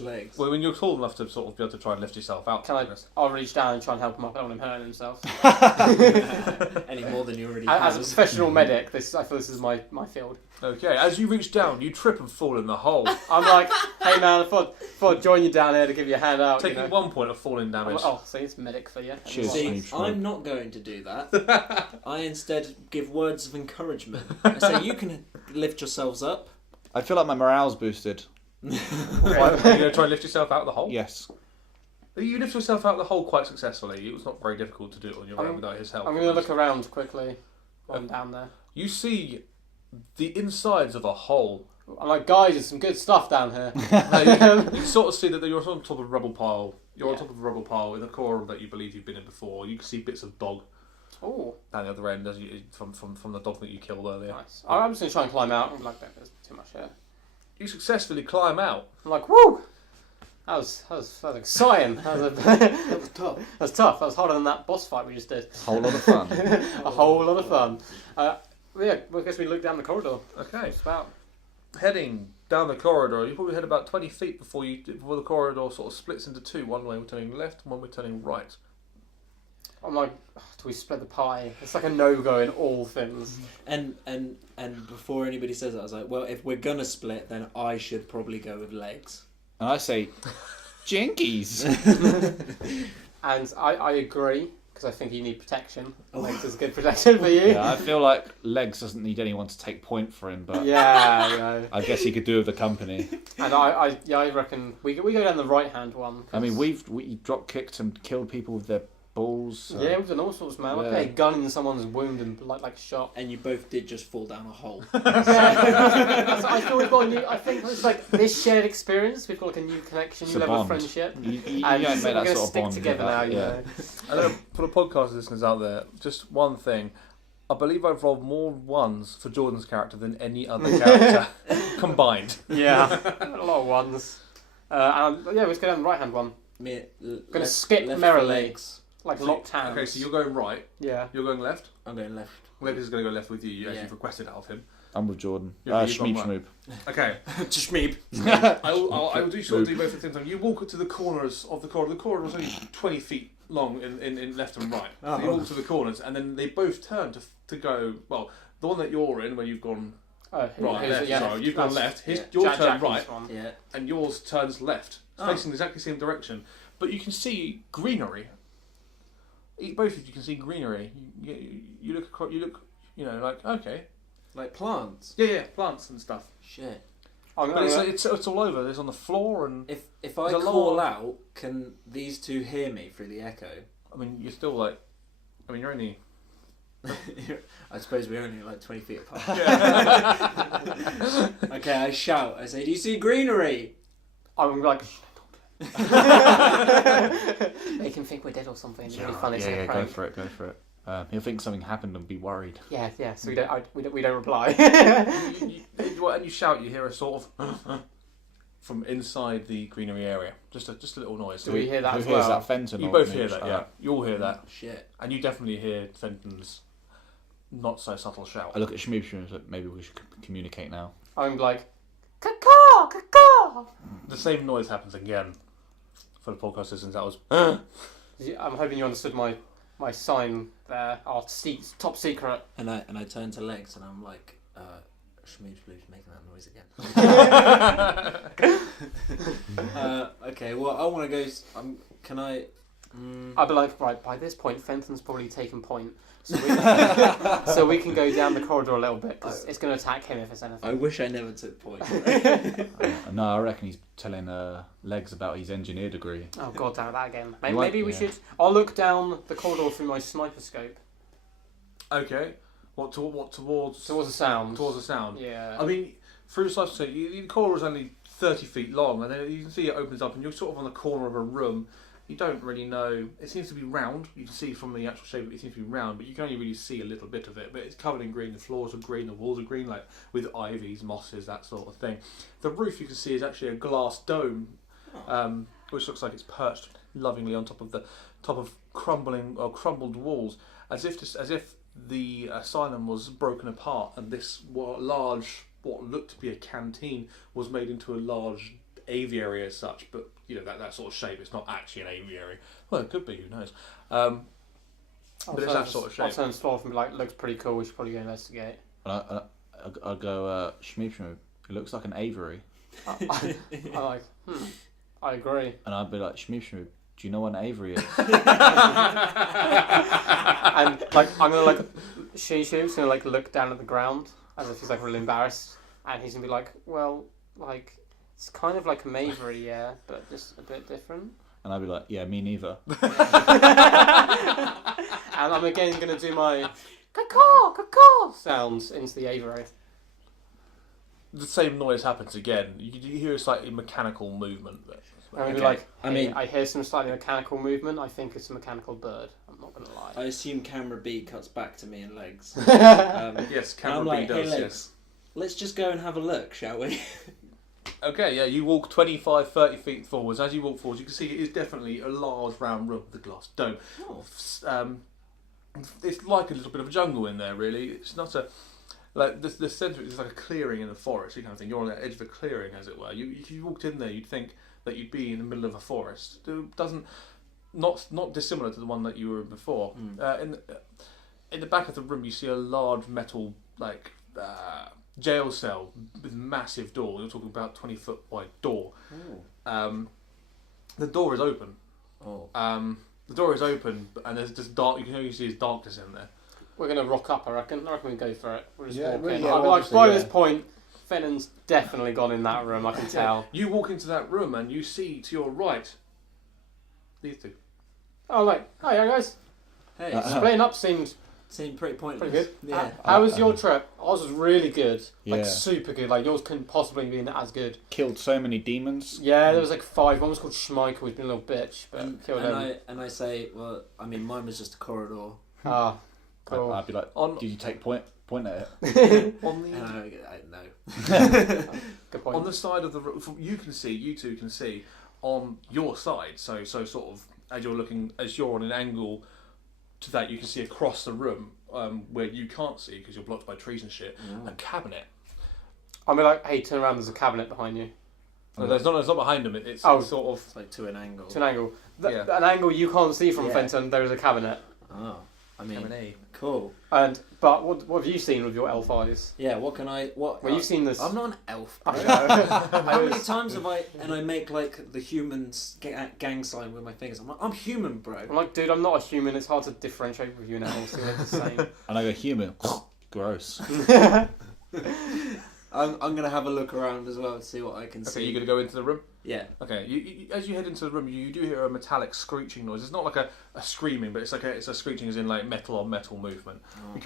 Legs. Well, when you're tall enough to sort of be able to try and lift yourself out. Can I? I'll reach down and try and help him up. I don't want him hurting himself. Any more than you already As a have. professional medic, I feel this is my field. Okay, as you reach down, you trip and fall in the hole, I'm like, hey man, I thought I'd join you down here to give you a hand out. taking you know? 1 point of falling I'm damage. like, oh, see, it's medic for you. Cheers. See, Sneak Schmoop. I'm not going to do that. I instead give words of encouragement. I say you can lift yourselves up. I feel like my morale's boosted. You're going to try and lift yourself out of the hole? Yes. You lift yourself out of the hole quite successfully. It was not very difficult to do it on your own without his help. I'm going to look around quickly while I'm down there. You see the insides of a hole. I'm like, guys, there's some good stuff down here. No, you sort of see that you're on top of a rubble pile. You're on Yeah. top of a rubble pile in a core that you believe you've been in before. You can see bits of dog Oh, down the other end as you, from the dog that you killed earlier. nice. I'm just going to try and climb out. I'm like, there's too much here. You successfully climb out. I'm like, woo! That was exciting. That was Top. that was tough. That was harder than that boss fight we just did. Whole lot of fun. A whole lot of fun. Yeah, well, I guess we look down the corridor. Okay. It's about. Heading down the corridor, you probably head about 20 feet before the corridor sort of splits into two. One way we're turning left, one we're turning right. I'm like, do we split the pie? It's like a no-go in all things. And before anybody says that, I was like, well, if we're gonna split, then I should probably go with legs. And I say, jinkies. And I agree, because I think you need protection. Legs is good protection for you. Yeah, I feel like Legs doesn't need anyone to take point for him, but Yeah. I guess he could do with the company. And I reckon we go down the right-hand one. I mean, we drop kicked and killed people with their balls. So. Yeah, we've done all sorts, man. Yeah. Okay, gun in someone's wound and like a shot. And you both did just fall down a hole. Yeah. I feel we've got a new. I think it's like this shared experience. We've got like a new connection, It's new a level of bond. friendship. You And don't we're make that gonna sort of stick bond. together with now. that, You yeah. know. I know for the podcast listeners out there, just one thing. I believe I've rolled more ones for Jordan's character than any other character combined. Yeah, a lot of ones. And yeah, let's go down the right-hand one. Gonna skip left merrily. legs. Like So- locked hands. Okay, so you're going right, Yeah. you're going left. I'm going left. Legs is going to go left with you as Yeah. you've requested out of him. I'm with Jordan. Yeah, you've Shmeep gone Shmoop. Okay, Just me. I will do sort of do both at the same time. You walk to the corners of the corridor. The corridor is only 20 feet long in left and right. So you walk to the corners, and then they both turn to go. Well, the one that you're in, where you've gone Oh, right, left. yeah. Sorry, you've gone That's- left. yeah. Your Jack turn Jackie's right, one. Yeah. and yours turns left, Oh. facing exactly the same direction. But you can see greenery. Both of you can see greenery. You look across. You look. You know, like okay, Like plants. yeah, plants and stuff. Shit. I'm But gonna- it's all over. It's on the floor, and If I There's a call lot- out, can these two hear me through the echo? I mean, you're still like. I mean, you're only I suppose we're only like 20 feet apart. Yeah. Okay, I shout. I say, "Do you see greenery?" I'm like, make him think we're dead or something. It's really funny. Yeah, go for it. He'll think something happened and be worried. Yeah. So we don't reply. And you shout. You hear a sort of from inside the greenery area. Just a little noise. Do we hear that Who as hears well? that? Fenton? You or both me? hear that. Yeah, you all hear that, Shit. and you definitely hear Fenton's not so subtle shout. I look at Shmoop and say, maybe we should communicate now. I'm like, caw, caw. The same noise happens again. For the podcast listeners, that was. I'm hoping you understood my sign there. Our top secret. And I turn to Legs and I'm like, Schmooch Blue's making that noise again. Okay, well, I want to go. Can I? I'd be like, right, by this point, Fenton's probably taken point. So we can go down the corridor a little bit, because it's going to attack him if it's anything. I wish I never took point. No, I reckon he's telling Legs about his engineer degree. Oh, God, damn it, that again. You Maybe we should... I'll look down the corridor through my sniper scope. Okay. What towards? Towards the sound. Towards the sound. Yeah. I mean, through the slice, the corridor is only 30 feet long, and then you can see it opens up, and you're sort of on the corner of a room. You don't really know. It seems to be round. You can see from the actual shape it seems to be round, but you can only really see a little bit of it. But it's covered in green. The floors are green. The walls are green, like with ivies, mosses, that sort of thing. The roof you can see is actually a glass dome, which looks like it's perched lovingly on top of crumbled walls, as if the asylum was broken apart, and this what looked to be a canteen was made into a large aviary as such, but you know that sort of shape. It's not actually an aviary. Well, it could be. Who knows? But it's that sort of shape. I'll turn to Sloth and be like, looks pretty cool. We should probably go investigate. And I'll go, Shmoop, it looks like an aviary. I'm like, I agree. And I'd be like, Shmoop, do you know what an aviary is? And like, I'm gonna like, Shishu's gonna like look down at the ground as if he's like really embarrassed, and he's gonna be like, well, like, it's kind of like a Mavery, yeah, but just a bit different. And I'd be like, yeah, me neither. And I'm again gonna do my caw sounds into the aviary. The same noise happens again. You hear a slightly mechanical movement. I'm gonna be like, I hear some slightly mechanical movement. I think it's a mechanical bird. I'm not gonna lie. I assume camera B cuts back to me and Legs. Yes, And I'm camera B like, hey, does. Legs, Yes. let's just go and have a look, shall we? Okay, yeah, you walk 25, 30 feet forwards. As you walk forwards, you can see it is definitely a large round room with a glass dome. Oh. It's like a little bit of a jungle in there, really. It's not a... Like, the centre is like a clearing in the forest, kind of thing. You're on the edge of a clearing, as it were. If you walked in there, you'd think that you'd be in the middle of a forest. It doesn't... Not dissimilar to the one that you were in before. In the back of the room, you see a large metal, like... jail cell with massive door. You're talking about 20-foot wide door. The door is open. The door is open, and there's just dark. You can only see darkness in there. We're gonna rock up, I reckon. I reckon we go for it. We'll just walk in. yeah, I'll be like, obviously, by yeah. this point, Fennon's definitely gone in that room. I can tell. You walk into that room, and you see to your right these two. Oh, like, hi guys. Hey, Splitting up seemed seemed pretty pointless. pretty good. Yeah. How was your trip? Ours was really good. Like, Yeah. super good. Like, yours couldn't possibly be as good. Killed so many demons. Yeah, there was like 5. One was called Schmeichel, who's been a little bitch, but killed him. And I say, well, I mean, mine was just a corridor. Ah, cool. I'd be like, On did you take point at it? on And the I know. Good point. on the side of the room, you two can see on your side. So sort of as you're on an angle to that, you can see across the room where you can't see because you're blocked by trees and shit. A cabinet. I'll be like, hey, turn around. There's a cabinet behind you. No, it's not behind them. It's Oh. sort of. It's like to an angle. To an angle. Yeah. An angle you can't see from Yeah. Fenton. There is a cabinet. Oh, I mean, Cabinet. cool. But what have you seen with your elf eyes? Yeah, what can I... What? Well, you've seen this. I'm not an elf, I bro. know. How many times have I... And I make, like, the human's gang sign with my fingers. I'm like, I'm human, bro. I'm like, dude, I'm not a human. It's hard to differentiate with you and elves. They're the same. And I go, human. Gross. I'm gonna have a look around as well to see what I can Okay, see. you're going to go into the room? Yeah. Okay, as you head into the room, you do hear a metallic screeching noise. It's not like a screaming, but it's a screeching as in like metal on metal movement. Oh. You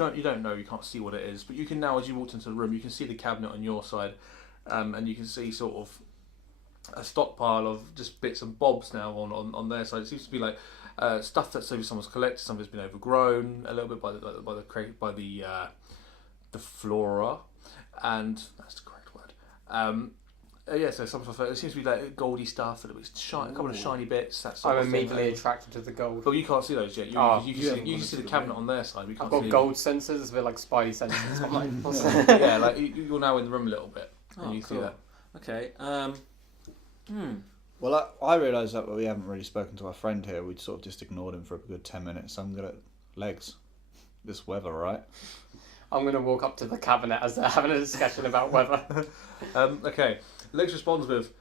can't see what it is, but you can now, as you walked into the room, you can see the cabinet on your side, and you can see sort of a stockpile of just bits and bobs now on their side. It seems to be like stuff that maybe someone's collected, some of it's been overgrown a little bit by the flora, and that's the correct word. Yeah, so some stuff. It seems to be like goldy stuff, a little bit shiny, a couple of shiny bits. That sort I'm of thing. immediately attracted to the gold. But you can't see those yet. You can see the cabinet on their side. We can't I've got see gold sensors, it's a bit like Spidey sensors. I'm like, what's Yeah, like you're now in the room a little bit, and you see cool. that. Okay. Well, I realise that we haven't really spoken to our friend here. We'd sort of just ignored him for a good 10 minutes. I'm good at legs. This weather, right? I'm going to walk up to the cabinet as they're having a discussion about weather. Okay, Legs responds with,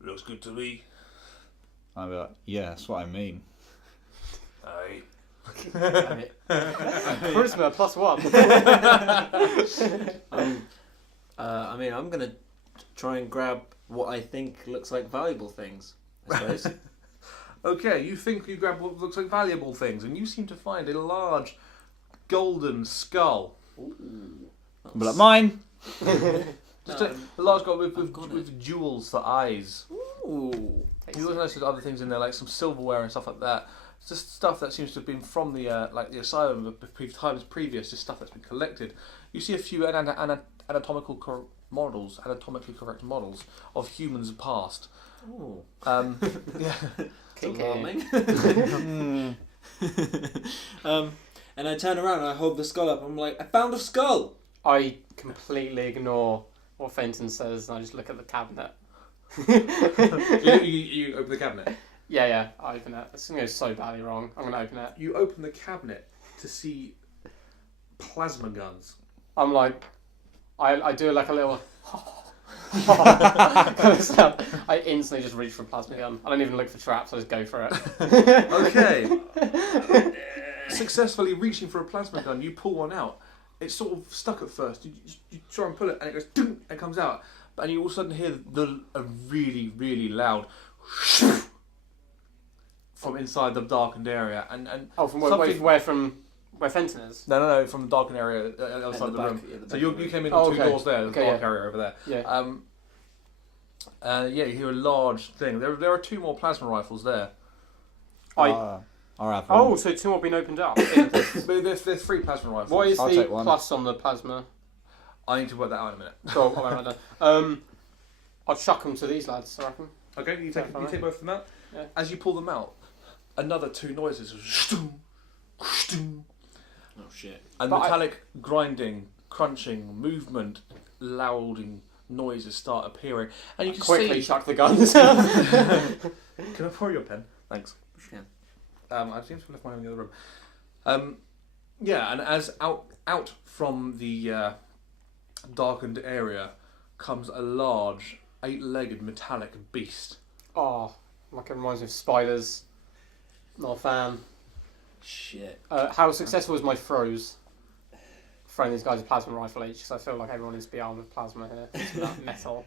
"Looks good to me." I'd be like, yeah, that's what I mean. Aye. Charisma +1. I mean, I'm gonna try and grab what I think looks like valuable things. I suppose. Okay, you think you grab what looks like valuable things, and you seem to find a large golden skull. I'd be like, mine! Just a large skull with jewels for eyes. Ooh. You also notice there's other things in there, like some silverware and stuff like that. It's just stuff that seems to have been from the the asylum of times previous, just stuff that's been collected. You see a few anatomically correct models of humans past. Ooh. Yeah. It's alarming. And I turn around and I hold the skull up. I'm like, I found a skull. I completely ignore what Fenton says and I just look at the cabinet. you open the cabinet. Yeah, I open it. It's going to go so badly wrong. I'm going to open it. You open the cabinet to see plasma guns. I'm like, I do like a little kind of sound. I instantly just reach for a plasma gun. I don't even look for traps, I just go for it. Okay. Successfully reaching for a plasma gun, you pull one out. It's sort of stuck at first. You try and pull it, and it goes, and it comes out. And you all of a sudden hear a really, really loud from inside the darkened area. And from something- where Fenton is? No, from the darkened area outside the room. So you came in two doors there. There's a dark area over there. Yeah. You hear a large thing. There are two more plasma rifles there. I'll have one. Oh, so two more been opened up. There's three plasma rifles. What is I'll the take one. plus on the plasma? I need to work that out in a minute. Cool, I'll chuck them to these lads, I reckon. Okay, you take both of them out. Yeah. As you pull them out, another two noises, Oh shit. and But metallic grinding, crunching, movement, louding noises start appearing, and you can Quickly see. chuck the guns. Can I borrow your pen? Thanks. Yeah. I seem to have left mine in the other room. Yeah, and as out from the darkened area comes a large 8-legged metallic beast. Oh, like it reminds me of spiders. Not a fan. Shit. How successful was my throws? Throwing these guys a plasma rifle each, because I feel like everyone needs to be armed with plasma here. It's not metal.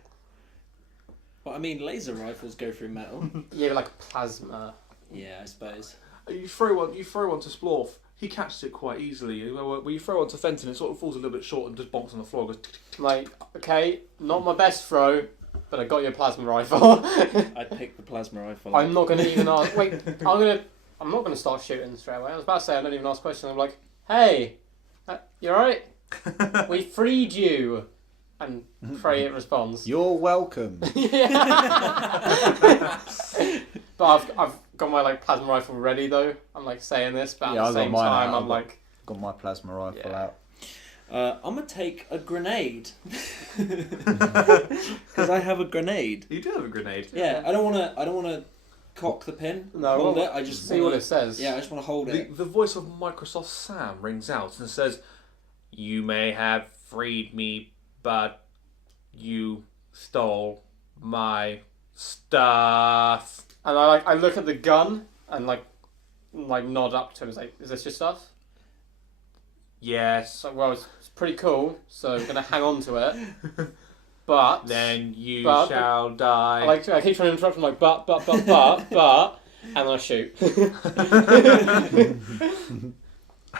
Well, I mean, laser rifles go through metal. Yeah, but like plasma. Yeah, I suppose. You throw one to Splorf. He catches it quite easily. When you throw one to Fenton, it sort of falls a little bit short and just bonks on the floor. Goes tick, tick, tick. Like, okay, not my best throw, but I got your plasma rifle. I'd pick the plasma rifle. I'm not going to even ask. Wait, I'm not going to start shooting straight away. I was about to say I don't even ask questions. I'm like, hey, you alright? We freed you. And pray it responds. You're welcome. But I've got my like plasma rifle ready though. I'm like saying this, but Yeah, at the I've got same mine time out. I'm like, Got my plasma rifle Yeah. out. I'm gonna take a grenade because I have a grenade. You do have a grenade. Yeah, I don't wanna cock the pin. no, hold well, it. I just see what it says. Yeah, I just wanna hold it. The voice of Microsoft Sam rings out and says, "You may have freed me, but you stole my stuff." And I look at the gun and like nod up to him. It's like, is this your stuff? Yes. So, well, it's pretty cool, so I'm going to hang on to it. But... Then you but- shall die. I keep trying to interrupt him, like, but, and then I shoot.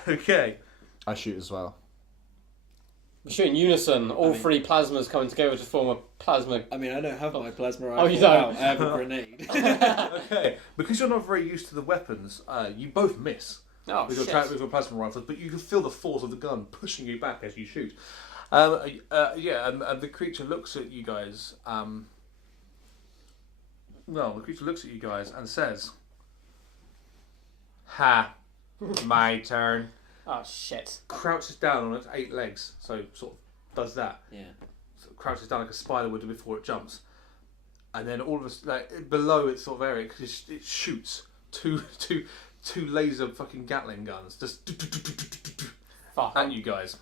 Okay. I shoot as well. We shoot in unison, all I mean- three plasmas coming together to form a plasma... I mean, I don't have my plasma Oh, rifle. you don't? I have a grenade. Okay. Because you're not very used to the weapons, you both miss. Oh, with shit. your plasma rifles, but you can feel the force of the gun pushing you back as you shoot. And the creature looks at you guys. The creature looks at you guys and says, "Ha, my turn." Oh, shit. Crouches down on its 8 legs, so sort of does that. Yeah. So crouches down like a spider would do before it jumps, and then all of us like below its sort of area, because it shoots two laser fucking Gatling guns just Fuck. at you guys.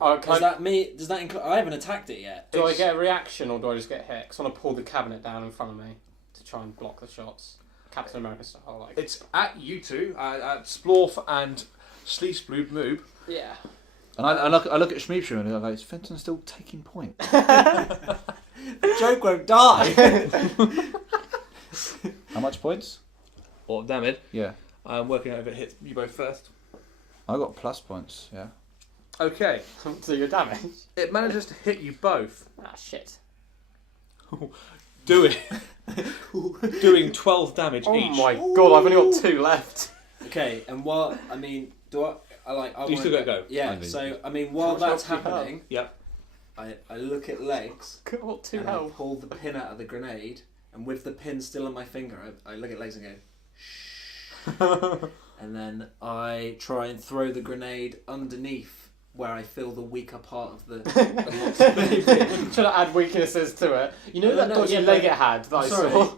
Okay. Does that mean? Does that include? I haven't attacked it yet. Do I get a reaction or do I just get hit? Because I want to pull the cabinet down in front of me to try and block the shots. Captain America style, like. It's at you two, at Splorf and Sleesbloob Moob. Yeah. And I look at Shmeepshire and I'm like, is Fenton still taking point? The joke won't die. How much points? Or damage. Yeah. I'm working out if it hits you both first. I got plus points, yeah. Okay. So your damage? It manages to hit you both. Ah, shit. Doing 12 damage Oh each. my god, I've only got 2 left. Okay, and while I mean, do I? I like. I You still wanna gotta go. Yeah. I think. So I mean, while How much that's health do you have? happening, Yep. I look at legs Got 2 and I health. pull the pin out of the grenade, and with the pin still on my finger, I look at legs and go, shh. And then I try and throw the grenade underneath where I feel the weaker part of the Trying to add weaknesses to it. You know No, that no, dodgy yeah, leg but- it had that I sorry. saw?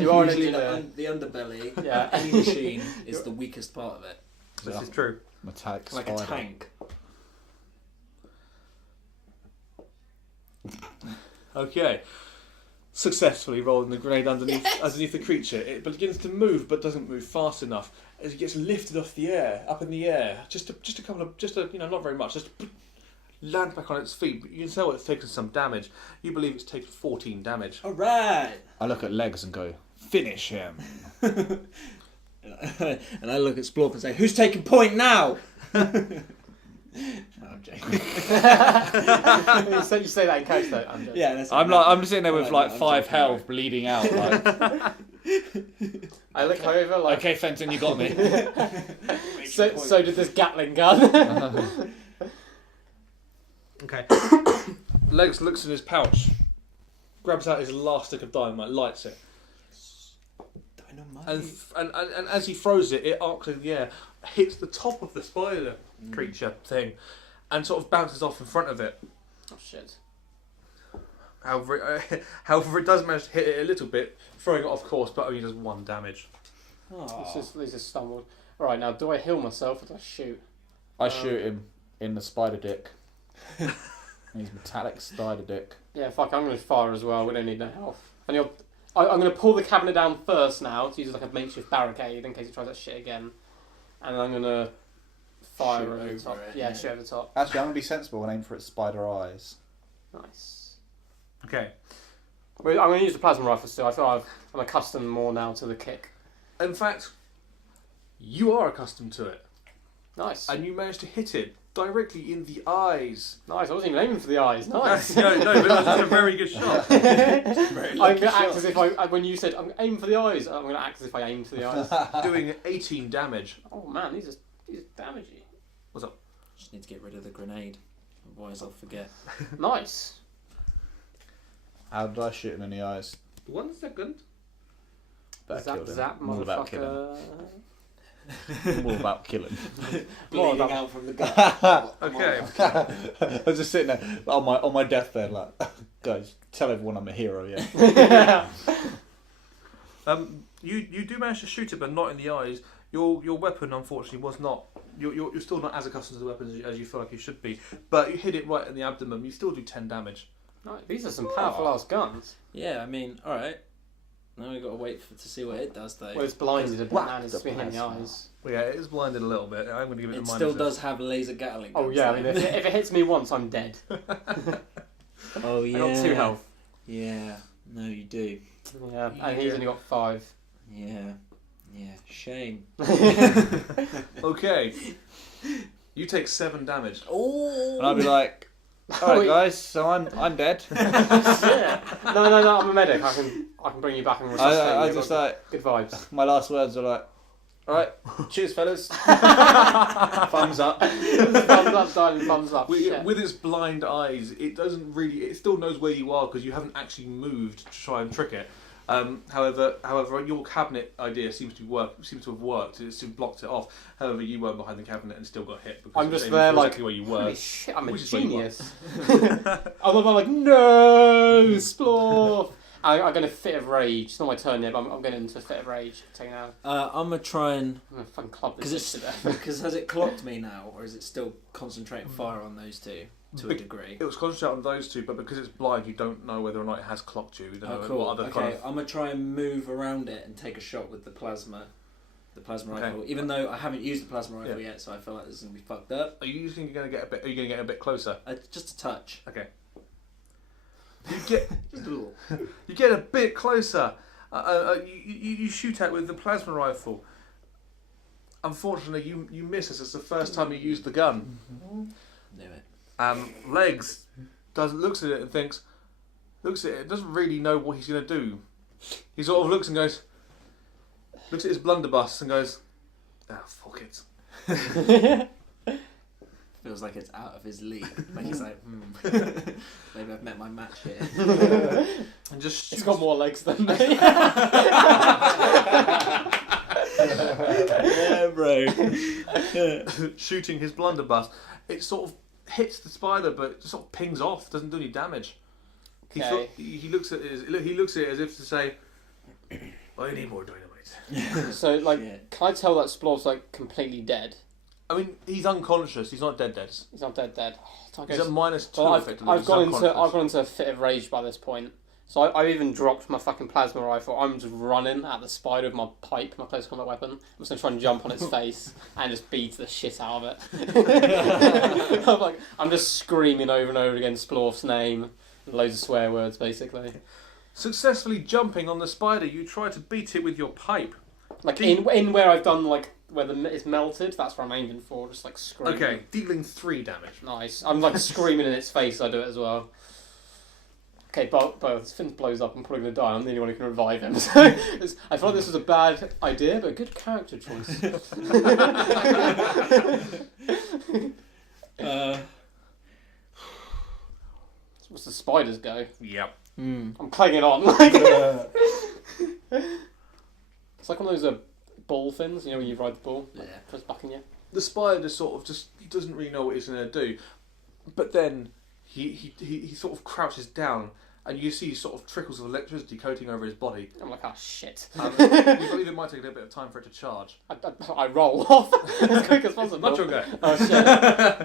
You are an Usually engineer. the underbelly. Yeah. Any machine is the weakest part of it, This is true. Metallic like spider. a tank. Okay. Successfully rolling the grenade underneath the creature. It begins to move, but doesn't move fast enough. As it gets lifted off the air, up in the air, just a couple of, not very much, just land back on its feet. But you can tell it's taken some damage. You believe it's taken 14 damage. All right. I look at legs and go, finish him. And I look at Splorf and say, "Who's taking point now?" No, I'm joking. You say that in case though. I'm joking. Yeah, that's I'm sitting there with No, like I'm 5 joking, health no. bleeding out. Like, I look over like. okay, Fenton, you got me. So did this Gatling gun. Okay. Legs looks in his pouch, grabs out his last stick of dynamite, lights it, and as he throws it, it arcs in the air, hits the top of the spider creature thing, and sort of bounces off in front of it. Oh shit. However, it does manage to hit it a little bit, throwing it off course, but only does 1 damage. He's just stumbled. Alright, now do I heal myself or do I shoot? I shoot him in the spider dick. He's metallic spider dick. Yeah, fuck, I'm going to fire as well. We don't need no health. And I'm going to pull the cabinet down first now to use it like a makeshift barricade in case he tries that shit again. And I'm going to fire Shoot over the over top. it, Yeah, yeah. shoot over the top. Actually, I'm going to be sensible and aim for its spider eyes. Nice. Okay. I'm going to use the plasma rifle still. I feel I'm accustomed more now to the kick. In fact, you are accustomed to it, Nice. and you managed to hit it directly in the eyes. Nice. I wasn't even aiming for the eyes. Nice. no, but that's a very good shot. I'm going to act as if when you said I'm aiming for the eyes, I'm going to act as if I aimed for the eyes. Doing 18 damage. Oh man, these are damagey. What's up? Just need to get rid of the grenade, otherwise I'll forget. Nice. How did I shoot him in the eyes? 1 second. Better Zap killed him. zap, All about killing. motherfucker. All about killing. Bleeding out from the gun. Okay. I was just sitting there on my deathbed, like, guys, tell everyone I'm a hero, yeah. You do manage to shoot it, but not in the eyes. Your weapon, unfortunately, was not. You're still not as accustomed to the weapons as you feel like you should be. But you hit it right in the abdomen. You still do 10 damage. Nice. These are some powerful ass guns. Yeah, I mean, all right. Now we got to wait to see what it does, though. Well, it's blinded a bit Whack now and it's the swinging the plasma. eyes. Well, yeah, it is blinded a little bit. I'm going to give it, It a still minus. does have laser Gatling guns. Oh yeah, I mean, though. if it hits me once, I'm dead. Oh yeah. I got 2 health. Yeah. No, you do. Yeah, and he's only got 5. Yeah. Yeah. Shame. Okay. You take 7 damage. Oh. And I'd be like, alright guys, so I'm dead. Shit. No, I'm a medic. I can bring you back and resuscitate I you. just like, Good vibes. my last words are like, alright, cheers fellas. Thumbs up. Thumbs up, darling, thumbs up. Shit. With its blind eyes, it doesn't really. It still knows where you are because you haven't actually moved to try and trick it. However, your cabinet idea seems to have worked. It seems to have blocked it off. However, you weren't behind the cabinet and still got hit. Because I'm just it there was like, exactly where you were. holy shit, I'm a Which is where you genius. I'm like, no, Splorf. I'm going to fit of rage. It's not my turn yet, but I'm going into a fit of rage. Taking out. I'm gonna try and I'm going to fucking club this because shit it's to death. because has it clocked me now, or is it still concentrating fire on those two to a degree? It was concentrated on those two, but because it's blind, you don't know whether or not it has clocked you. You don't Oh, know cool. what other Okay, kind of. I'm gonna try and move around it and take a shot with the plasma Okay. rifle. Even though I haven't used the plasma rifle Yeah. yet, so I feel like this is gonna be fucked up. Are you think you're going to get a bit? Are you going to get a bit closer? Just a touch. Okay. You get Just a little. you get a bit closer. You shoot at it with the plasma rifle. Unfortunately, you miss as it's the first time you used the gun. Knew it. Legs looks at it and thinks, doesn't really know what he's going to do. He sort of looks and goes, looks at his blunderbuss and goes, fuck it. Feels like it's out of his league. Like he's like, maybe I've met my match here. And just It's shoots, got more legs than me. Yeah, bro. shooting his blunderbuss. It sort of hits the spider, but it just sort of pings off. Doesn't do any damage. Okay. He looks at it as if to say, I need more dynamite. So, like, Yeah. can I tell that Splorf's like completely dead? I mean, he's unconscious. He's not dead. He's not dead. Oh, so I He's guess- at -2 well, effectively. I've He's gone unconscious. into a fit of rage by this point. So I've even dropped my fucking plasma rifle. I'm just running at the spider with my pipe, my close combat weapon. I'm just gonna try and jump on its face and just beat the shit out of it. I'm just screaming over and over again Splorf's name and loads of swear words, basically. Successfully jumping on the spider, you try to beat it with your pipe. Like in where I've done like where it's melted. That's where I'm aiming for. Just like screaming. Okay, dealing 3 damage. Nice. I'm like screaming in its face. I do it as well. Okay, but if Finn blows up, I'm probably going to die. I'm the only one who can revive him. So I feel like this was a bad idea, but a good character choice. What's the spiders go? Yep. I'm clinging on. It's like one of those ball fins, you know, when you ride the ball. Like, Yeah. Press back in you. The spider sort of he doesn't really know what he's going to do, but then he sort of crouches down, and you see sort of trickles of electricity coating over his body. I'm like, oh shit. You believe it might take a little bit of time for it to charge. I roll off as quick as possible. Not your go. Oh shit!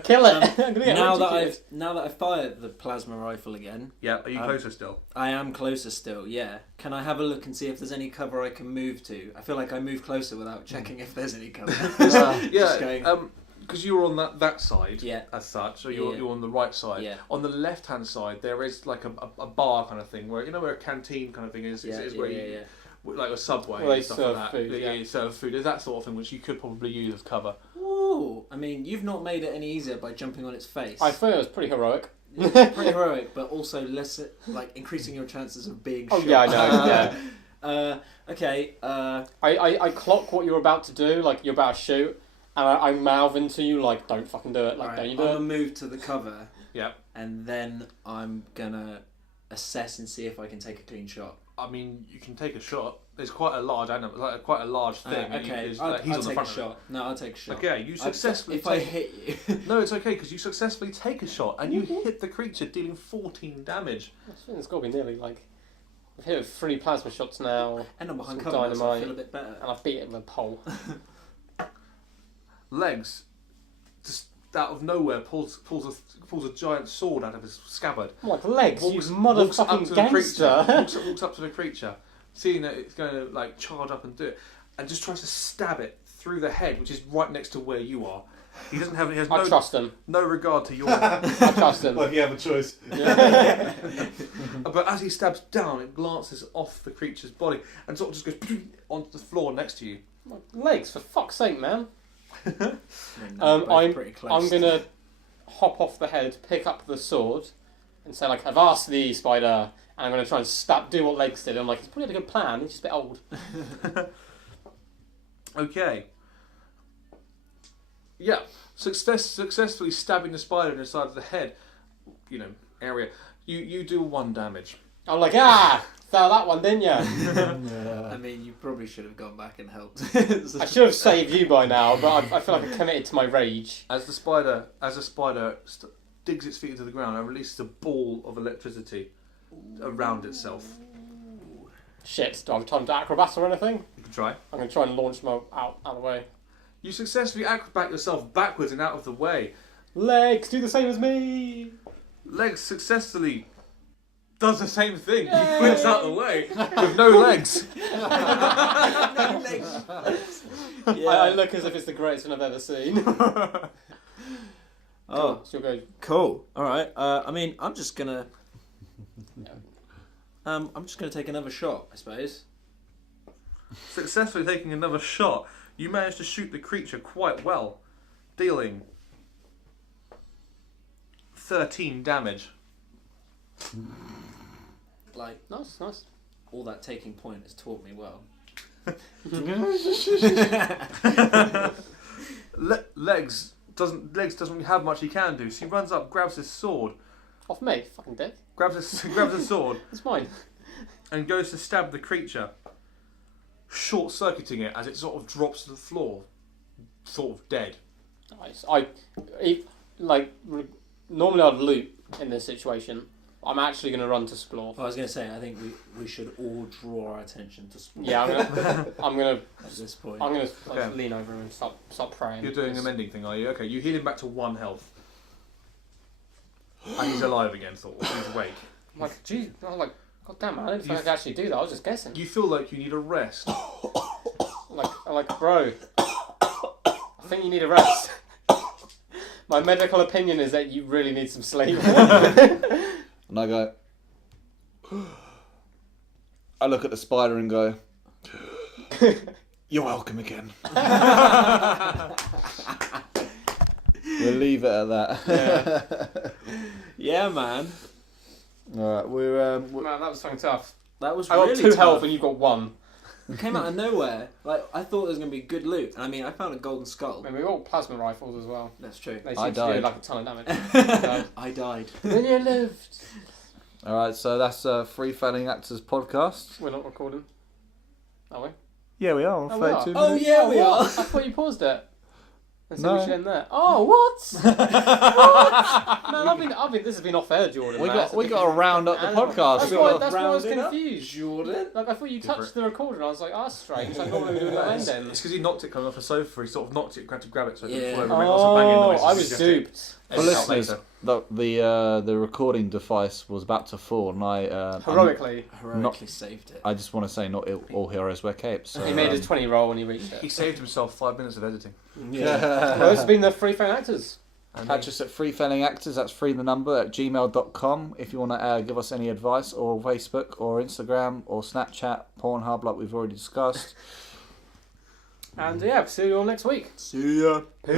Kill it! I'm gonna get Now that electrocuted. I've fired the plasma rifle again, Yeah, are you closer still? I am closer still. Yeah. Can I have a look and see if there's any cover I can move to? I feel like I move closer without checking if there's any cover. Just Yeah, going- because you were on that side, Yeah. as such, so Yeah. you're on the right side. Yeah. On the left hand side, there is like a bar kind of thing where where a canteen kind of thing is. Yeah, is yeah, where yeah, you, yeah. like a Subway Well, they and stuff serve like that. food, yeah. You serve food. There's that sort of thing which you could probably use as cover. Ooh, I mean, you've not made it any easier by jumping on its face. I thought it was pretty heroic. It's pretty heroic, but also less like increasing your chances of being Oh shot. yeah, I know. Yeah. Okay. I clock what you're about to do. Like you're about to shoot, and I mouth into you like, "Don't fucking do it!" Like, Alright, don't you I'm do gonna it? move to the cover, Yeah. and then I'm gonna assess and see if I can take a clean shot. I mean, you can take a shot. It's quite a large animal, like quite a large thing. Okay, He's I'll on the take a front of it. shot. No, I'll take a shot. Okay, you successfully. If I hit you, No, it's okay because you successfully take a shot and you hit the creature, dealing 14 damage. I think it's got to be nearly like. I've hit it with 3 plasma shots now, and I'm behind Some cover, now, so I dynamite. feel a bit better. and I've beat it with a pole. Legs, just out of nowhere, pulls a giant sword out of his scabbard. I'm like legs, you Walks up motherfucking to the gangster. creature. Walks up to the creature. seeing that it's going to like charge up and do it, and just tries to stab it through the head, which is right next to where you are. He has I trust him. no regard to your. I trust him. Like you have a choice. Yeah. But as he stabs down, it glances off the creature's body and sort of just goes onto the floor next to you. Legs, for fuck's sake, man. I mean, they're both pretty close. I'm gonna hop off the head, pick up the sword, and say like, "Avast thee, spider!" And I'm gonna try and do what Legs did. I'm like, it's probably a good plan. He's just a bit old. Okay. Yeah, successfully stabbing the spider in the side of the head, area. You do 1 damage. I'm like, fell that one, didn't you? I mean, you probably should have gone back and helped. I should have saved you by now, but I feel like I'm committed to my rage. As the spider digs its feet into the ground and releases a ball of electricity around itself. Shit, do I have time to acrobat or anything? You can try. I'm going to try and launch him out of the way. You successfully acrobat yourself backwards and out of the way. Legs, do the same as me! Legs successfully does the same thing. Yay! He flips out of the way with no legs. No legs. Yeah. I look as if it's the greatest one I've ever seen. Oh, So you'll go, cool. All right. I mean, I'm just gonna take another shot, I suppose. Successfully taking another shot, you manage to shoot the creature quite well, dealing 13 damage. Like, nice. all that taking point has taught me well. Legs doesn't really have much he can do, so he runs up, grabs his sword, Off me, fucking dick. grabs his sword, It's mine. and goes to stab the creature, short-circuiting it as it sort of drops to the floor, sort of dead. Nice. Normally I'd loot in this situation. I'm actually going to run to Splorf. Well, I was going to say, I think we should all draw our attention to sport. Yeah, I'm gonna at this point. I'm gonna Okay. lean over him and start praying. You're doing a mending thing, are you? Okay, you heal him back to 1 health. And he's alive again, sort of. He's awake. I'm like, geez, I was like, God damn, man, I didn't think I could actually do that. I was just guessing. You feel like you need a rest. I'm like, bro, I think you need a rest. My medical opinion is that you really need some sleep. And I go, I look at the spider and go, you're welcome again. We'll leave it at that. Yeah, man. Alright, we're Man, that was fucking tough. That was I got really 2 tough. health and you got 1. It came out of nowhere. Like, I thought there was going to be good loot. And I mean, I found a golden skull. I mean, we got plasma rifles as well. That's true. They I seem to do died. like a ton of damage. I died. Then you lived. Alright, so that's Free Failing Actors podcast. We're not recording, are we? Yeah, we are. Oh, we are. 32 Oh, minutes. yeah, we what? are. I thought you paused it. And so No. we should end there. Oh, what? What? Man, this has been off air, Jordan. We man. got to round up the podcast. That's We why gotta- I was round it up. confused. Jordan. Like, I thought you touched the recorder and I was like, oh, that's strange. I normally would do that It's then. because he knocked it coming off a sofa. He sort of knocked it, grabbed to grab it, so it Yeah. didn't fall over. Make lots of banging Oh, noises. I was Just get duped. For it out listeners, later. the recording device was about to fall, and Heroically. Heroically saved it. I just want to say, not all heroes wear capes. So, He made his 20 roll when he reached He it. saved himself 5 minutes of editing. Yeah. Well, this has been the Free Fan Actors. Catch us at Free Failing Actors. That's free the number at gmail.com. If you want to give us any advice, or Facebook, or Instagram, or Snapchat, Pornhub, like we've already discussed. And yeah, see you all next week. See ya. Peace.